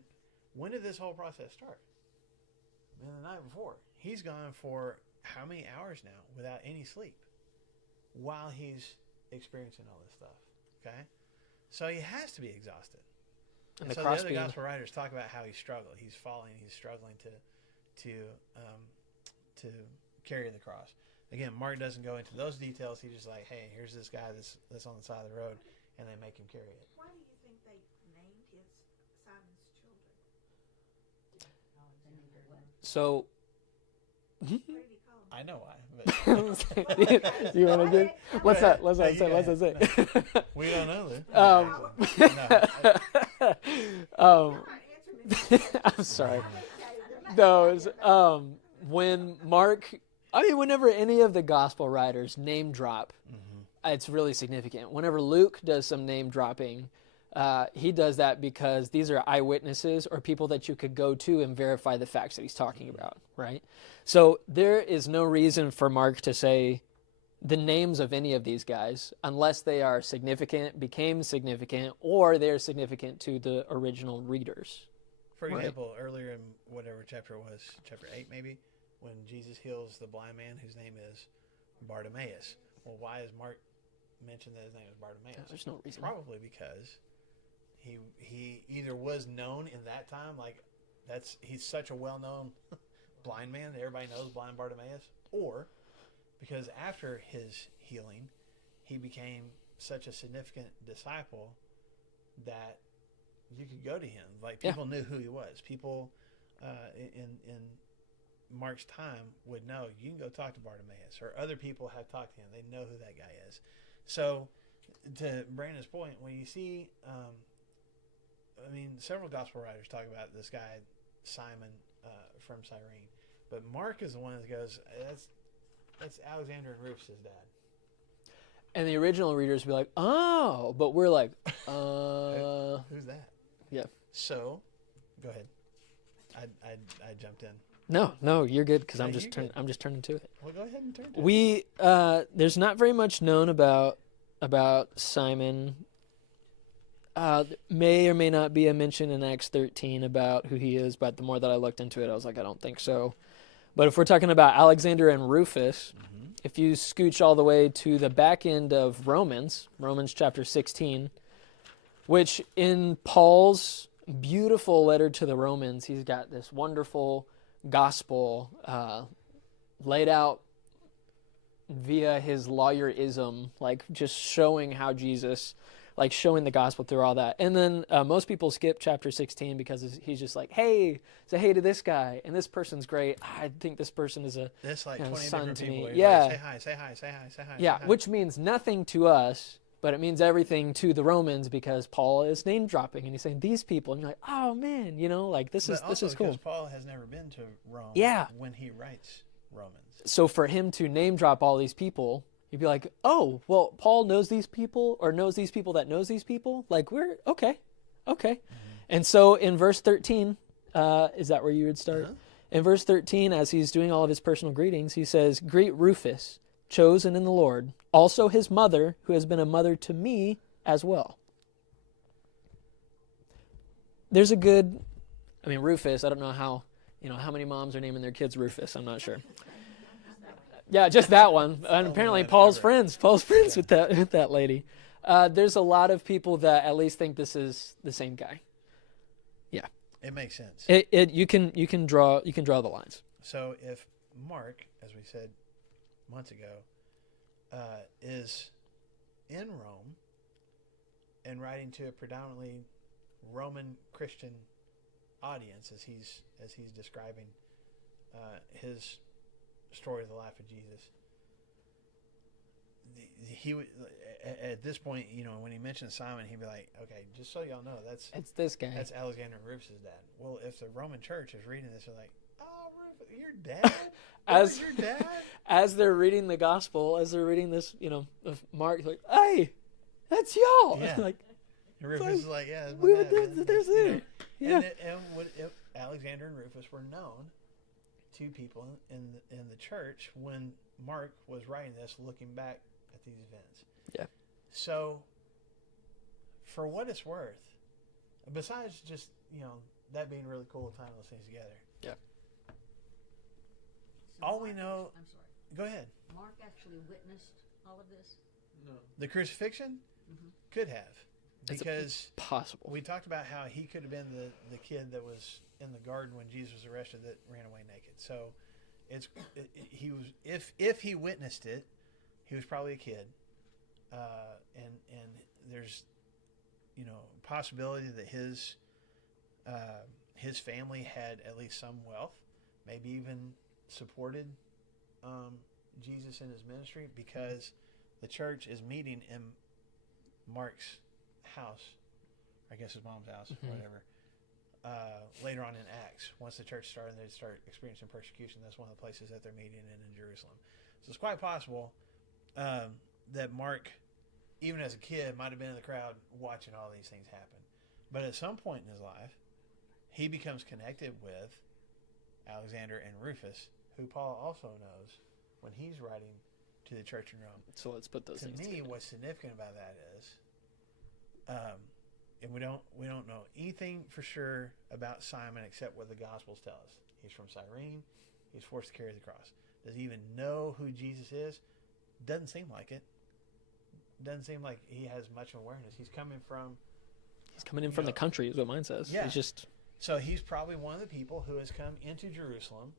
when did this whole process start? The night before. He's gone for how many hours now without any sleep, while he's experiencing all this stuff. Okay, so he has to be exhausted. And the so cross the other beam. gospel writers talk about how he struggled. He's falling. He's struggling to carry the cross. Again, Mark doesn't go into those details. He's just like, hey, here's this guy that's on the side of the road, and they make him carry it. Why do you think they named Simon's children? So What did he call them? I know why, but you want to get what's that? What's that No, say? you What's go that say? we don't know that. Um, You're not answering me. I'm sorry. Those when Mark, whenever any of the gospel writers name drop, it's really significant. Whenever Luke does some name dropping, he does that because these are eyewitnesses or people that you could go to and verify the facts that he's talking about, right? So there is no reason for Mark to say the names of any of these guys unless they are significant, became significant, or they're significant to the original readers. For Right. example, earlier in whatever chapter it was, chapter 8 maybe, when Jesus heals the blind man whose name is Bartimaeus. Well, why does Mark mention that his name is Bartimaeus? There's no reason. Probably because he either was known in that time, like he's such a well-known blind man that everybody knows blind Bartimaeus, or because after his healing, he became such a significant disciple that you could go to him. Like, people knew who he was. People in Mark's time would know, you can go talk to Bartimaeus, or other people have talked to him. They know who that guy is. So, to Brandon's point, when you see, several gospel writers talk about this guy, Simon from Cyrene. But Mark is the one that goes, that's Alexander and Rufus' dad. And the original readers would be like, oh, but we're like, Who's that? Yeah. So, go ahead. I jumped in. No, you're good because No, I'm you're just good. I'm just turning to it. Well, go ahead and turn to it. We there's not very much known about Simon. May or may not be a mention in Acts 13 about who he is, but the more that I looked into it, I was like, I don't think so. But if we're talking about Alexander and Rufus, if you scooch all the way to the back end of Romans chapter 16, which in Paul's beautiful letter to the Romans, he's got this wonderful gospel laid out via his lawyerism, like just showing how Jesus, like showing the gospel through all that. And then most people skip chapter 16 because he's just like, hey, say hey to this guy, and this person's great. I think this person is a That's like 20 son different to people. me. Where Yeah. Like, say hi, say hi, say hi, say hi. yeah, say hi. which means nothing to us, but it means everything to the Romans because Paul is name dropping and he's saying these people, and you're like, oh man, like this But is also cool. because Paul has never been to Rome. Yeah. When he writes Romans. So for him to name drop all these people, you'd be like, oh, well, Paul knows these people or knows these people that knows these people. Like, we're okay. And so in verse 13, is that where you would start? Uh-huh. In verse 13, as he's doing all of his personal greetings, he says, greet Rufus, chosen in the Lord, also his mother, who has been a mother to me as well. There's a good, Rufus, I don't know how many moms are naming their kids Rufus. I'm not sure. Yeah, just that one. And apparently Paul's friends with that lady. There's a lot of people that at least think this is the same guy. Yeah. It makes sense. You can draw the lines. So if Mark, as we said months ago, is in Rome and writing to a predominantly Roman Christian audience as he's describing his story of the life of Jesus. He would at this point, when he mentioned Simon, he'd be like, "Okay, just so y'all know, It's this guy. that's Alexander and Rufus' dad." Well, if the Roman Church is reading this, they're like, "Oh, Rufus, your dad? As- Your dad?" As they're reading the gospel, as they're reading this, of Mark, like, "Hey, that's y'all." Yeah. Like, And Rufus is like, "Yeah, that's my we were dad, there. man." There's You know? there. Yeah. And Alexander and Rufus were known to people in the church when Mark was writing this, looking back at these events. Yeah. So, for what it's worth, besides just that being really cool, tying those things together. Yeah. So All we Mark know- I'm sorry. Go ahead. Mark actually witnessed all of this? No. The crucifixion Mhm. could have, It's because possible. we talked about how he could have been the kid that was in the garden when Jesus was arrested that ran away naked. So he was if he witnessed it, he was probably a kid, and there's possibility that his family had at least some wealth, maybe even supported Jesus in his ministry, because the church is meeting in Mark's house, I guess his mom's house, Mhm. or whatever. Later on in Acts, once the church started, they start experiencing persecution. That's one of the places that they're meeting in Jerusalem. So it's quite possible that Mark, even as a kid, might have been in the crowd watching all these things happen. But at some point in his life, he becomes connected with Alexander and Rufus, who Paul also knows when he's writing to the church in Rome. So let's put those To things me, together. what's significant about that is, and we don't know anything for sure about Simon except what the Gospels tell us. He's from Cyrene. He's forced to carry the cross. Does he even know who Jesus is? Doesn't seem like it. Doesn't seem like he has much awareness. He's coming in from the country, is what mine says. Yeah. He's just So he's probably one of the people who has come into Jerusalem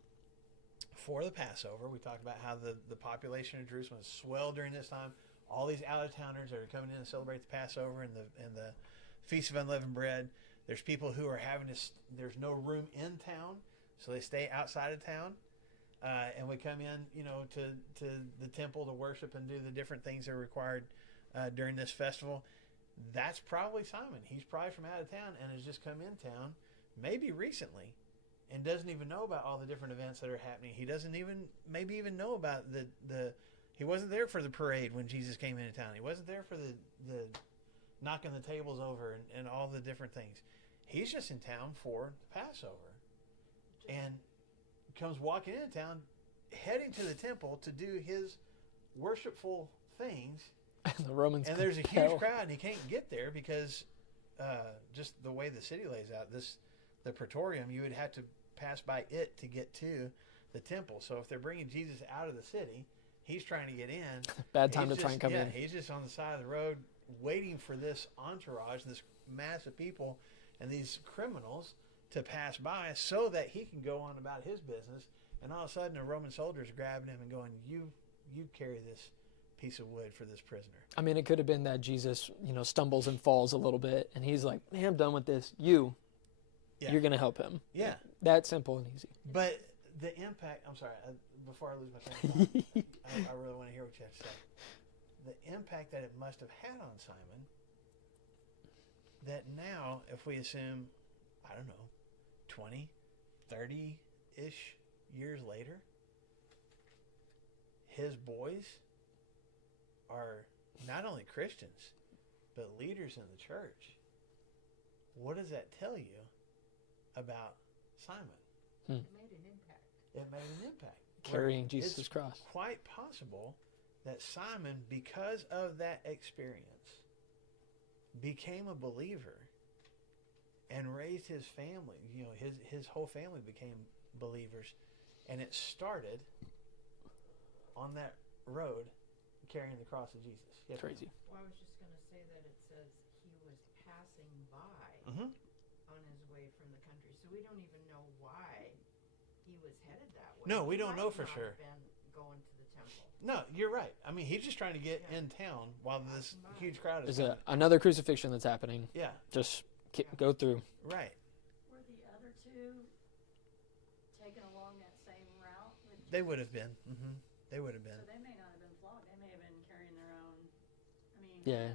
for the Passover. We talked about how the population of Jerusalem has swelled during this time. All these out-of-towners that are coming in to celebrate the Passover and the Feast of Unleavened Bread. There's people who are there's no room in town, so they stay outside of town. And we come in, to the temple to worship and do the different things that are required during this festival. That's probably Simon. He's probably from out of town and has just come in town, maybe recently, and doesn't even know about all the different events that are happening. He doesn't maybe even know about he wasn't there for the parade when Jesus came into town. He wasn't there for the knocking the tables over and all the different things. He's just in town for the Passover, and comes walking into town, heading to the temple to do his worshipful things. the Romans. And there's a compel- huge crowd, and he can't get there because just the way the city lays out. The Praetorium, you would have to pass by it to get to the temple. So if they're bringing Jesus out of the city, he's trying to get in. Bad time to He's try and come in. He's just on the side of the road waiting for this entourage, this mass of people, and these criminals to pass by so that he can go on about his business. And all of a sudden, the Roman soldiers are grabbing him and going, "You carry this piece of wood for this prisoner." I mean, it could have been that Jesus, stumbles and falls a little bit, and he's like, "Man, I'm done with this. You're going to help him." Yeah. That simple and easy. But the impact, I'm sorry, before I lose my train of thought, I really want to hear what you have to say. The impact that it must have had on Simon, that now, if we assume, I don't know, 20, 30-ish years later, his boys are not only Christians, but leaders in the church. What does that tell you about Simon? It made an impact. It made an impact. Carrying Where Jesus' it's cross. quite possible that Simon, because of that experience, became a believer and raised his family. His whole family became believers, and it started on that road carrying the cross of Jesus. Yeah. Crazy. Well, I was just going to say that it says he was passing by Mhm. on his way from the country, so we don't even know why he was headed that way. No, we He don't might know for not sure. have been going to the temple. No, you're right. I mean, he's just trying to get Yeah. in town while this Passing by. huge crowd is There's coming. another crucifixion that's happening Yeah. just go through. Right. Were the other two taken along that same route? They would have been. They would have So been. they may not have been flogged. They may have been carrying their own. I mean, Yeah.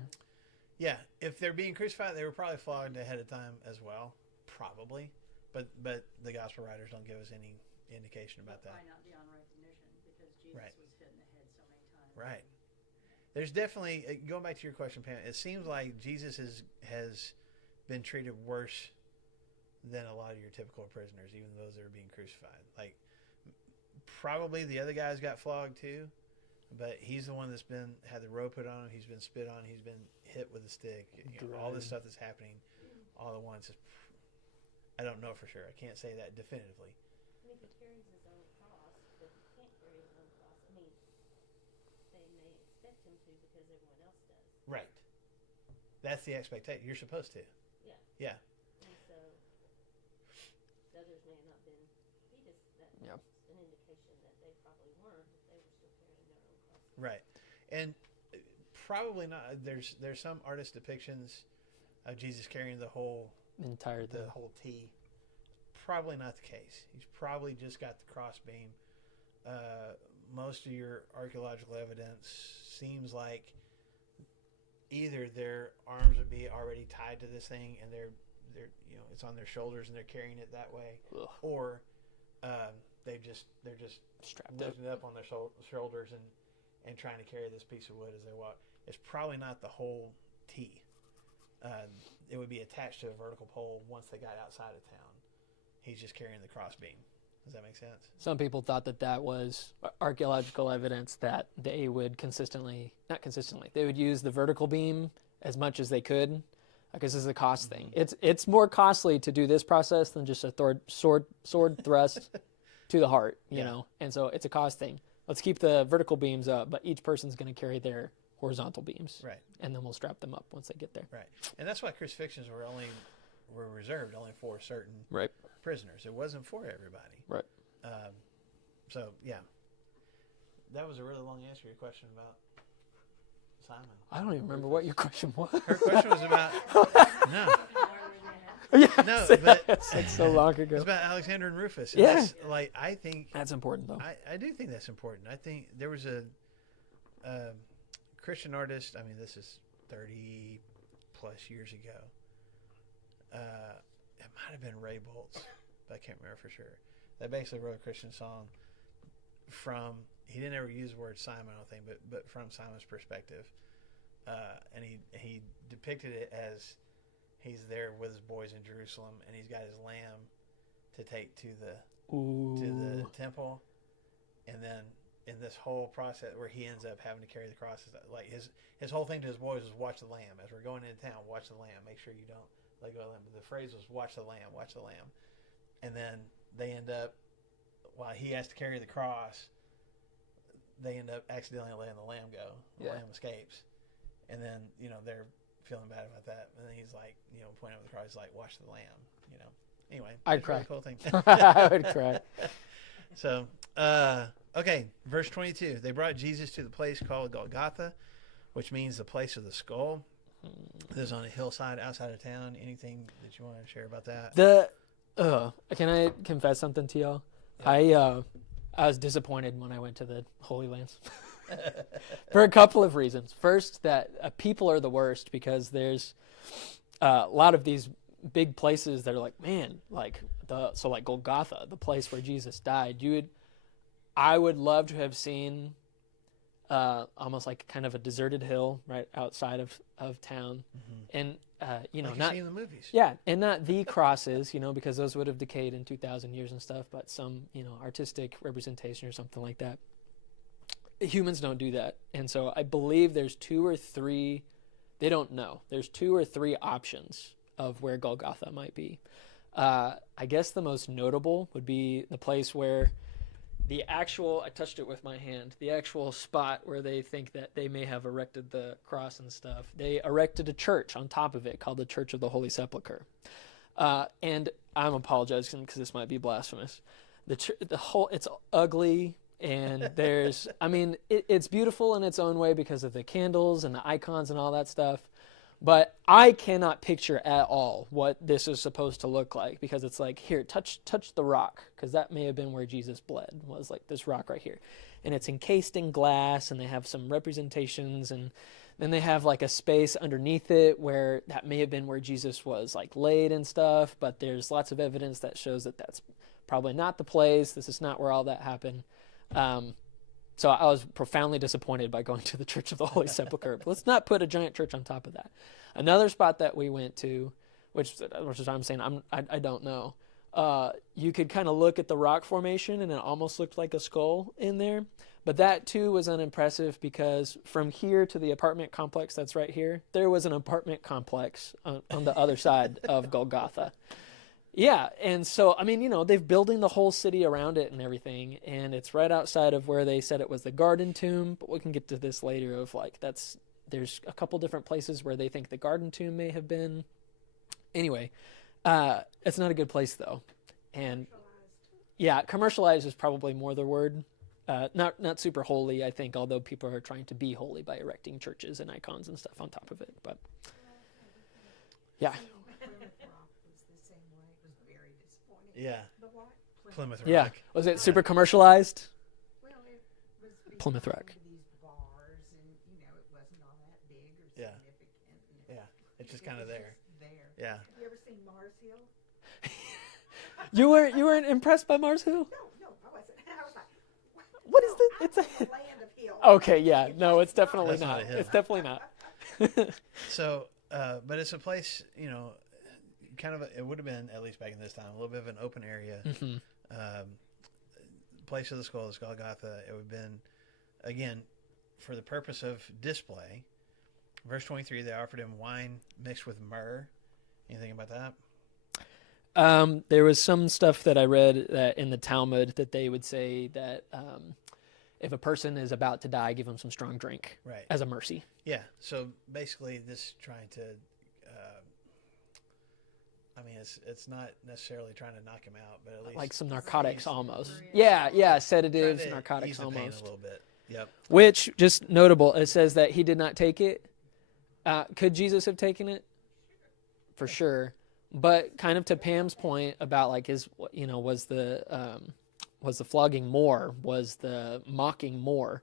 Yeah, if they're being crucified, they were probably flogged ahead of time as well, probably. But the gospel writers don't give us any indication about that. Probably not beyond recognition because Jesus Right. was hit in the head so many times. Right. There's definitely, going back to your question, Pam, it seems like Jesus has been treated worse than a lot of your typical prisoners, even those that are being crucified. Like, probably the other guys got flogged too, but he's the one that's had the rope put on him, he's been spit on, he's been hit with a stick. All this stuff that's happening all at once. I don't know for sure. I can't say that definitively. And if he carries his own cross, but he can't carry his own cross, I mean, they may expect him to because everyone else does. Right. That's the expectation. You're supposed to. Yeah. Yeah. And so, the others may have not been fetus. That's Yep. an indication that they probably weren't, if they were still carrying their own cross. Right. And probably not. There's some artist depictions of Jesus carrying the whole Entire thing. T. Probably not the case. He's probably just got the cross beam. Most of your archaeological evidence seems like either their arms would be already tied to this thing and they're it's on their shoulders and they're carrying it that way, Ugh. or they're just Strapped up. lifting it up on their shoulders and trying to carry this piece of wood as they walk. It's probably not the whole T. It would be attached to a vertical pole once they got outside of town. He's just carrying the cross beam. Does that make sense? Some people thought that was archaeological evidence that they would they would use the vertical beam as much as they could, because this is a cost thing. It's more costly to do this process than just a sword thrust to the heart, you know. And so it's a cost thing. Let's keep the vertical beams up, but each person's going to carry their horizontal beams. Right. And then we'll strap them up once they get there. Right. And that's why crucifixions were reserved only for certain Right. prisoners. It wasn't for everybody. Right. So, yeah. That was a really long answer to your question about Simon. I don't even remember what your question was. Her question was about... No. Yes, No, but... it's so long ago. It's about Alexander and Rufus. And Yeah. that's, I think... That's important, though. I do think that's important. I think there was a Christian artist, this is 30 plus years ago. It might have been Ray Boltz, but I can't remember for sure. That basically wrote a Christian song he didn't ever use the word Simon, I don't think, but from Simon's perspective. And he depicted it as he's there with his boys in Jerusalem and he's got his lamb to take to the temple, and then in this whole process where he ends up having to carry the cross, like his whole thing to his boys was watch the lamb. As we're going into town, watch the lamb. Make sure you don't let go of the lamb. But the phrase was watch the lamb, watch the lamb. And then they end up, while he has to carry the cross, they end up accidentally letting the lamb go. The lamb escapes. And then, they're feeling bad about that. And then he's like, pointing with the cross, he's like, watch the lamb, Anyway. I'd it's a really cry. cool thing. I would cry. So, okay, verse 22. They brought Jesus to the place called Golgotha, which means the place of the skull. This is on a hillside outside of town. Anything that you want to share about that? Can I confess something to y'all? Yeah. I was disappointed when I went to the Holy Lands for a couple of reasons. First, that people are the worst, because there's a lot of these big places that are like, man, like Golgotha, the place where Jesus died. I would love to have seen almost like kind of a deserted hill right outside of town, and like not you see in the movies. Yeah, and not the crosses, because those would have decayed in 2,000 years and stuff, but some, artistic representation or something like that. Humans don't do that. And so I believe there's 2 or 3, they don't know. There's 2 or 3 options of where Golgotha might be. I guess the most notable would be the place where I touched it with my hand, the actual spot where they think that they may have erected the cross and stuff. They erected a church on top of it called the Church of the Holy Sepulchre. And I'm apologizing because this might be blasphemous. It's ugly, and there's, it's beautiful in its own way because of the candles and the icons and all that stuff. But I cannot picture at all what this is supposed to look like, because it's like, here, touch the rock, because that may have been where Jesus bled, was like this rock right here. And it's encased in glass, and they have some representations, and then they have like a space underneath it where that may have been where Jesus was like laid and stuff, but there's lots of evidence that shows that that's probably not the place. This is not where all that happened. So I was profoundly disappointed by going to the Church of the Holy Sepulchre. But let's not put a giant church on top of that. Another spot that we went to, which is what I'm saying, I don't know. You could kind of look at the rock formation, and it almost looked like a skull in there. But that, too, was unimpressive, because from here to the apartment complex that's right here, there was an apartment complex on the other side of Golgotha. Yeah, and so, I mean, you know, they're building the whole city around it and everything, and it's right outside of where they said it was the garden tomb, but we can get to this later of, like, there's a couple different places where they think the garden tomb may have been. Anyway, it's not a good place, though. And, yeah, commercialized is probably more the word. Not super holy, I think, although people are trying to be holy by erecting churches and icons and stuff on top of it, but, yeah. Yeah. The what? Plymouth Rock. Yeah. Was it super commercialized? Well, it was Plymouth before Rock. these bars, and you know, it wasn't all that big or Yeah. significant. Yeah. It's just kind of was there. just there. Yeah. Have you ever seen Mars Hill? You weren't impressed by Mars Hill? No, I wasn't. I was like, What is no, this? I'm It's from the land of hill. Okay, yeah. No, it's definitely That's not not. a hill. It's definitely not. So, but it's a place, you know, kind of, it would have been, at least back in this time, a little bit of an open area. Mhm. Place of the skull, the Golgotha. It would have been, again, for the purpose of display. Verse 23, they offered him wine mixed with myrrh. Anything about that? There was some stuff that I read that in the Talmud that they would say that if a person is about to die, give them some strong drink Right. as a mercy. Yeah. So basically, this trying to, I mean, it's not necessarily trying to knock him out, but at least Like some narcotics he's almost. Yeah. Yeah, trying sedatives, to narcotics ease the pain almost. a little bit. Yep. Which, just notable, it says that he did not take it. Could Jesus have taken it? For sure. But kind of to Pam's point about like his, you know, was the flogging more? Was the mocking more?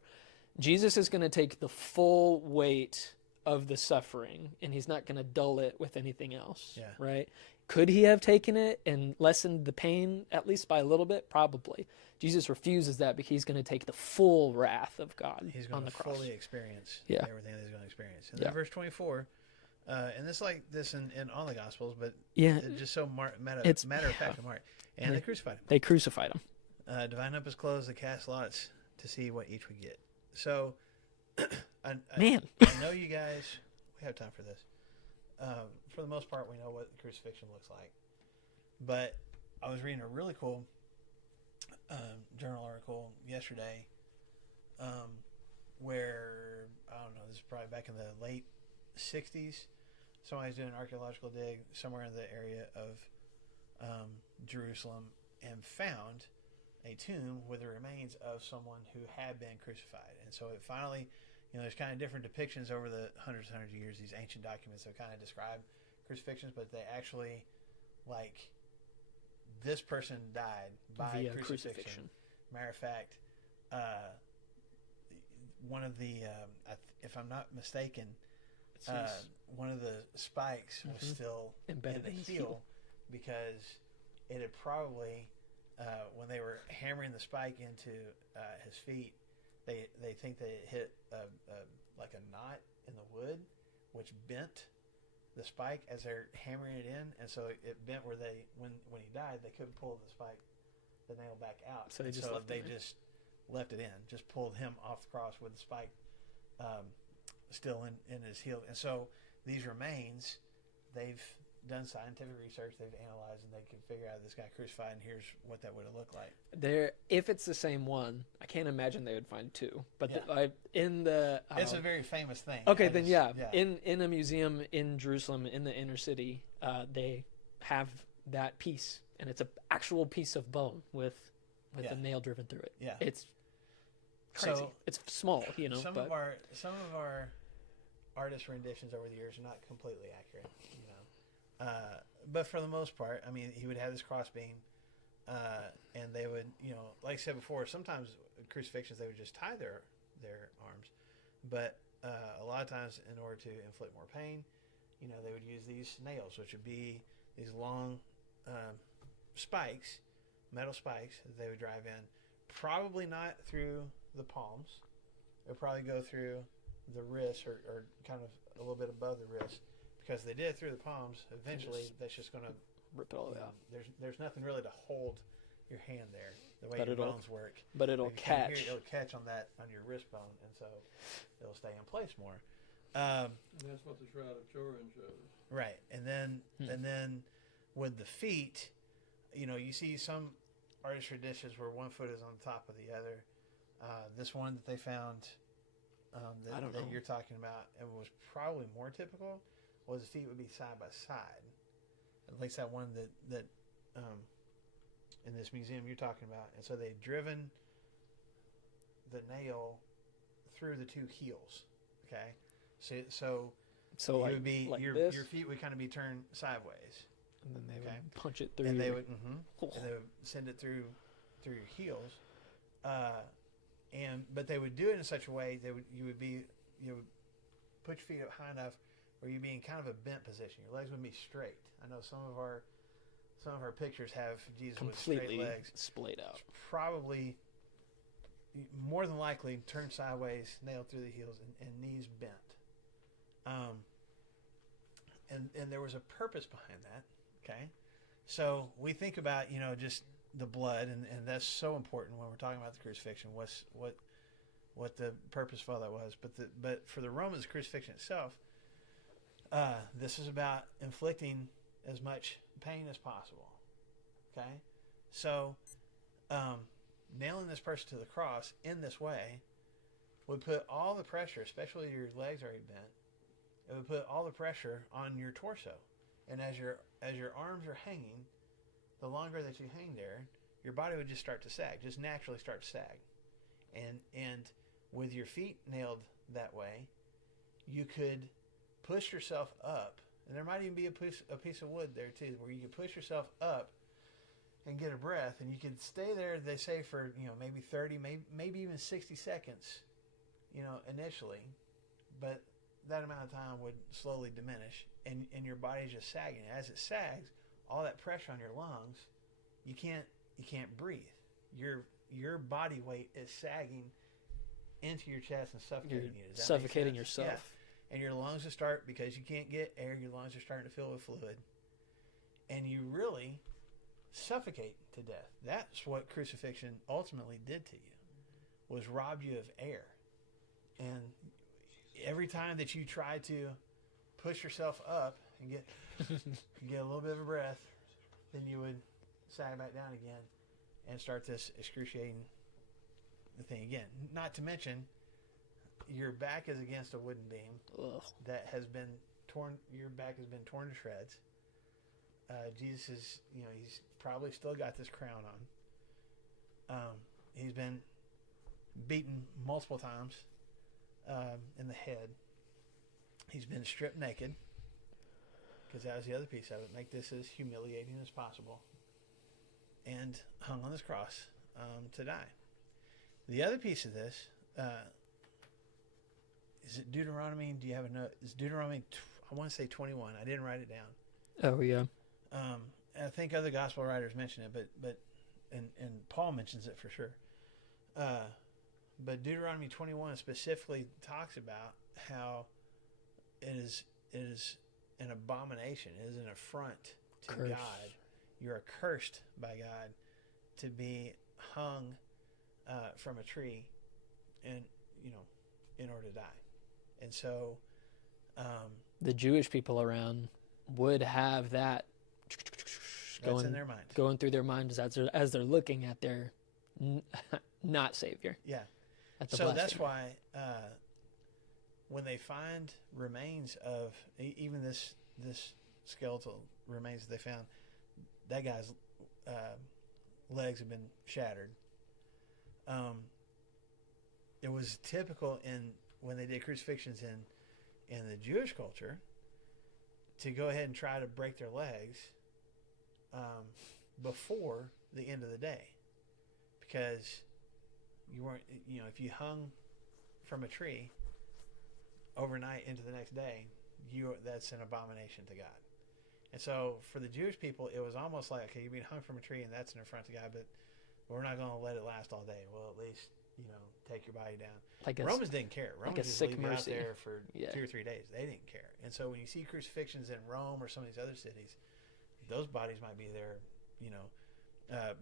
Jesus is going to take the full weight of the suffering, and he's not going to dull it with anything else. Yeah. Right? Could he have taken it and lessened the pain at least by a little bit? Probably. Jesus refuses that because he's going to take the full wrath of God He's on going the to cross. fully experience Yeah. everything that he's going to experience. And Yeah. then verse 24, and this like this in all the Gospels, but Yeah. it just so matter It's- of fact of Mark. And Yeah. they crucified him. They crucified him. Dividing up his clothes, they cast lots to see what each would get. So, Man. I know you guys, we have time for this. For the most part, we know what the crucifixion looks like. But I was reading a really cool journal article yesterday where, I don't know, this is probably back in the late 60s. Somebody's doing an archaeological dig somewhere in the area of Jerusalem and found a tomb with the remains of someone who had been crucified. And so it finally, you know, there's kind of different depictions over the hundreds of years. These ancient documents have kind of described crucifixions, but they actually, like, this person died by Via crucifixion. Matter of fact, one of the, if I'm not mistaken, one of the spikes was still Embedded in the heel because it had probably, when they were hammering the spike into his feet, they think that it hit like a knot in the wood, which bent the spike as they're hammering it in, and so it bent where they when he died they couldn't pull the nail back out. So they just left it in, just pulled him off the cross with the spike still in his heel. And so these remains, they've done scientific research, they've analyzed, and they can figure out this guy crucified, and here's what that would have looked like. If it's the same one, I can't imagine they would find two. But Yeah. it's It's a very famous thing. okay. I Then just- in a museum in Jerusalem in the inner city, they have that piece, and it's an actual piece of bone with Yeah. a nail driven through it. Yeah. It's crazy. So it's small, you know. some but of our artist renditions over the years are not completely accurate, you know. But for the most part, I mean, he would have this crossbeam, and they would, you know, like I said before, sometimes crucifixions they would just tie their arms, but a lot of times in order to inflict more pain, you know, they would use these nails, which would be these long spikes, metal spikes that they would drive in, probably not through the palms. It would probably go through the wrist or kind of a little bit above the wrist, because they did it through the palms. Eventually, that's just going to Rip it all out. There's nothing really to hold your hand there. The way But your it'll- bones work, But it'll If you can't catch. hear it, it'll catch on your wrist bone, and so it'll stay in place more. And that's what the Shroud of Turin shows. Right, and then with the feet, you know, you see some artist traditions where one foot is on top of the other. This one that they found I don't that know. you're talking about, and was probably more typical, was the feet would be side by side. At least that one that in this museum you're talking about, and so they'd driven the nail through the two heels. Okay, so So it like, would be like your this, feet would kind of be turned sideways, and then they okay. would punch it through. and they your- would and they would send it through your heels, but they would do it in such a way you would put your feet up high enough where you'd be in kind of a bent position. Your legs would be straight. I know some of our pictures have Jesus with completely straight legs. splayed out. Probably more than likely turned sideways, nailed through the heels, and knees bent. And there was a purpose behind that. Okay, so we think about, you know, just the blood, and that's so important when we're talking about the crucifixion. What the purpose for that was, but for the Romans, the crucifixion itself, this is about inflicting as much pain as possible. Okay, so nailing this person to the cross in this way would put all the pressure, especially your legs already bent. It would put all the pressure on your torso, and as your arms are hanging, the longer that you hang there, your body would just start to sag, just naturally start to sag, and with your feet nailed that way, you could push yourself up, and there might even be a piece of wood there too, where you could push yourself up and get a breath, and you could stay there, they say, for, you know, maybe 30, maybe even 60 seconds, you know, initially, but that amount of time would slowly diminish, and your body's just sagging. As it sags, all that pressure on your lungs, you can't breathe. Your body weight is sagging into your chest and suffocating you. Does that make Suffocating sense? yourself. Yeah. And your lungs will start, because you can't get air, your lungs are starting to fill with fluid, and you really suffocate to death. That's what crucifixion ultimately did to you, was rob you of air. And every time that you try to push yourself up and get a little bit of a breath, then you would sag back down again and start this excruciating thing again. Not to mention, your back is against a wooden beam Ugh. that has been torn. Your back has been torn to shreds. Jesus is, you know, he's probably still got this crown on. He's been beaten multiple times in the head. He's been stripped naked, because that was the other piece of it. Make this as humiliating as possible, and hung on this cross to die. The other piece of this, is it Deuteronomy? Do you have a note? It's Deuteronomy, I want to say 21. I didn't write it down. Oh yeah. And I think other gospel writers mention it, but Paul mentions it for sure. But Deuteronomy 21 specifically talks about how it is an abomination. It is an affront to Curse. God. You are cursed by God to be hung from a tree, and, you know, in order to die. And so The Jewish people around would have that that's in their mind. going through their minds as they're looking at their not savior. Yeah. At the So that's blasphemer. why when they find remains of even this skeletal remains that they found, that guy's legs have been shattered. It was typical when they did crucifixions in the Jewish culture to go ahead and try to break their legs before the end of the day, because you weren't, if you hung from a tree overnight into the next day, that's an abomination to God. And so for the Jewish people, it was almost like, okay, you're being hung from a tree and that's an affront to God, but we're not going to let it last all day. Well, at least, take your body down. Romans didn't care. Romans just leave you out there for 2 or 3 days. They didn't care. And so when you see crucifixions in Rome or some of these other cities, those bodies might be there,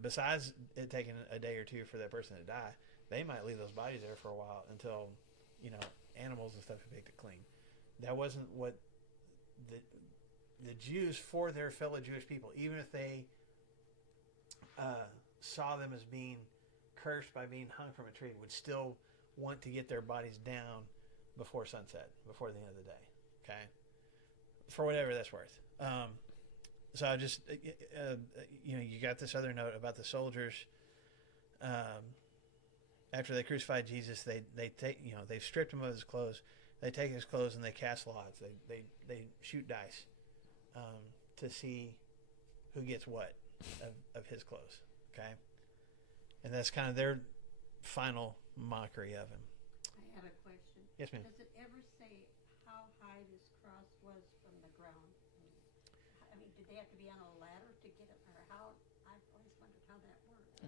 besides it taking a day or two for that person to die, they might leave those bodies there for a while until, animals and stuff have picked it clean. That wasn't what the Jews, for their fellow Jewish people, even if they saw them as being cursed by being hung from a tree, would still want to get their bodies down before sunset, before the end of the day. Okay, for whatever that's worth. So I just, you got this other note about the soldiers. After they crucified Jesus, they take, they've stripped him of his clothes. They take his clothes and they cast lots. They shoot dice to see who gets what of his clothes. Okay, and that's kind of their final mockery of him. I have a question. Yes, ma'am. Does it ever say how high this cross was from the ground? I mean, did they have to be on a ladder to get it, or how? I've always wondered how that worked.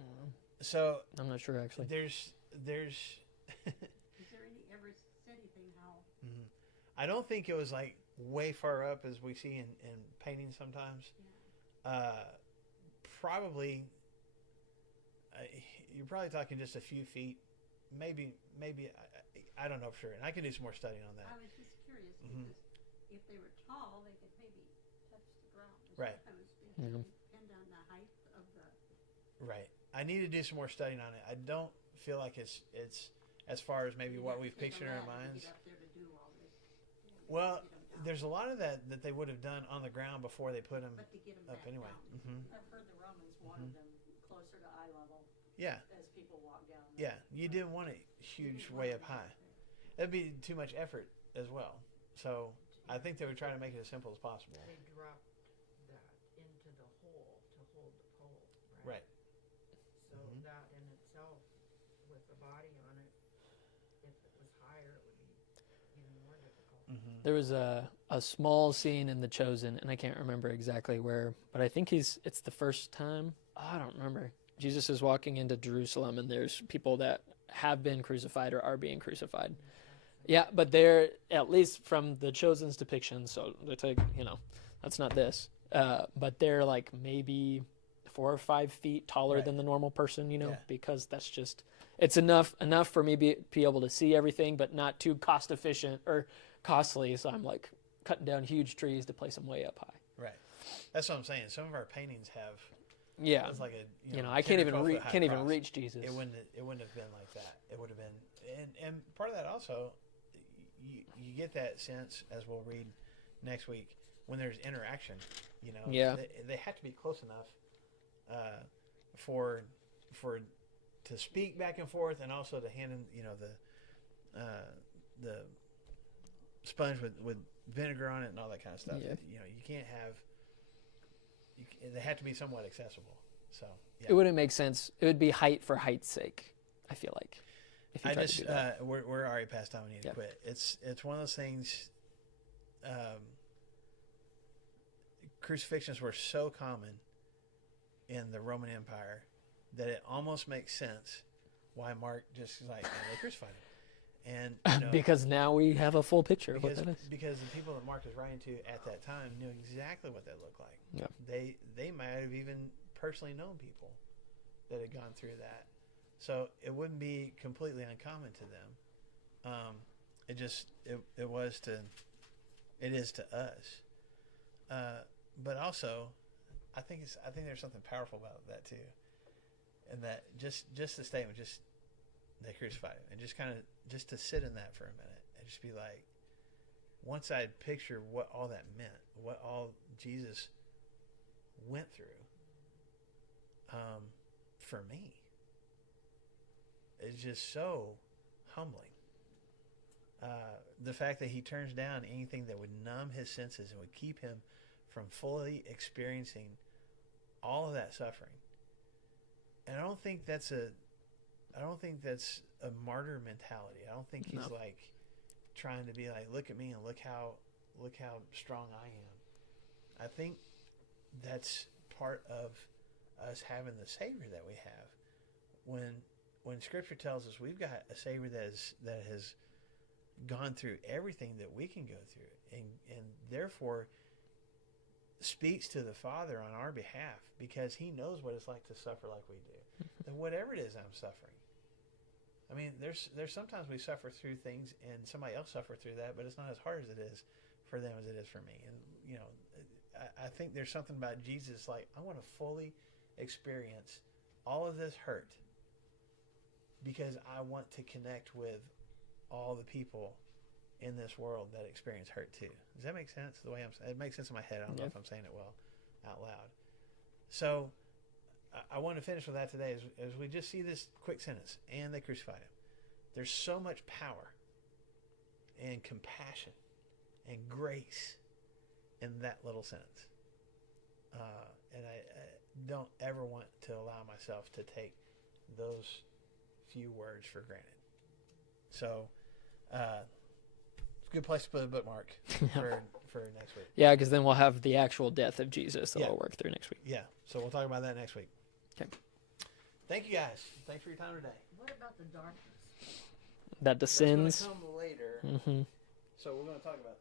So I'm not sure actually. There's Is there ever said anything how? I don't think it was like way far up as we see in paintings sometimes. Yeah. Probably, you're probably talking just a few feet, maybe. I don't know for sure, and I can do some more studying on that. I was just curious because if they were tall, they could maybe touch the ground. Right. I was thinking it depend on the height of the. Right. I need to do some more studying on it. I don't feel like it's as far as maybe what we've pictured in our minds. Up there to do all this. Well, there's a lot of that they would have done on the ground before they put them But to get them up back anyway. down. I've heard the Romans wanted them closer to eye level Yeah. as people walk down. Yeah. You didn't want it huge way up high. That'd be too much effort as well. So I think they would try to make it as simple as possible. They dropped that into the hole to hold the pole, right? Right. So that in itself, with the body on it, if it was higher, it would be even more difficult. There was a small scene in The Chosen, and I can't remember exactly where, but I think it's the first time. I don't remember. Jesus is walking into Jerusalem, and there's people that have been crucified or are being crucified. Yeah, but they're, at least from The Chosen's depiction, so they take, that's not this, but they're like maybe 4 or 5 feet taller Right. than the normal person, Yeah. because that's just, it's enough for me to be able to see everything, but not too cost efficient or costly. So I'm like cutting down huge trees to place them way up high. Right. That's what I'm saying. Some of our paintings have. Yeah. It's like a. I 10 can't or 12 even foot high can't even cross. reach Jesus. It wouldn't have been like that. It would have been, and part of that also, you get that sense, as we'll read next week, when there's interaction. Yeah. They have to be close enough for to speak back and forth, and also to hand in the sponge with vinegar on it and all that kind of stuff. Yeah. You can't have. They have to be somewhat accessible. So yeah. It wouldn't make sense. It would be height for height's sake, I feel like. If you I tried just to do that. we're already past time. We need to Yep. quit. It's one of those things. Crucifixions were so common in the Roman Empire that it almost makes sense why Mark just is like, they crucified him, and Because now we have a full picture of what that is. because the people that Mark was writing to at that time knew exactly what that looked like. Yeah. They might have even personally known people that had gone through that, so it wouldn't be completely uncommon to them. It is to us, but also I think there's something powerful about that too, and that just the statement, just they crucified him, and just to sit in that for a minute and just be like, once I'd picture what all that meant, what all Jesus went through for me, it's just so humbling. the fact that he turns down anything that would numb his senses and would keep him from fully experiencing all of that suffering. And I don't think that's a martyr mentality. I don't think he's like trying to be like, look at me and look how strong I am. I think that's part of us having the Savior that we have. When Scripture tells us we've got a Savior that has gone through everything that we can go through, and therefore speaks to the Father on our behalf because he knows what it's like to suffer like we do. Then whatever it is I'm suffering. I mean, there's sometimes we suffer through things and somebody else suffer through that, but it's not as hard as it is for them as it is for me. And, you know, I think there's something about Jesus, like, I want to fully experience all of this hurt because I want to connect with all the people in this world that experience hurt too. Does that make sense? The way it makes sense in my head. I don't know if I'm saying it well out loud. So I want to finish with that today as we just see this quick sentence, and they crucified him. There's so much power and compassion and grace in that little sentence. And I don't ever want to allow myself to take those few words for granted. So it's a good place to put a bookmark for next week. Yeah, because then we'll have the actual death of Jesus that we'll work through next week. Yeah, so we'll talk about that next week. Okay. Thank you guys. Thanks for your time today. What about the darkness? That descends. That's going to come later. Mm-hmm. So we're going to talk about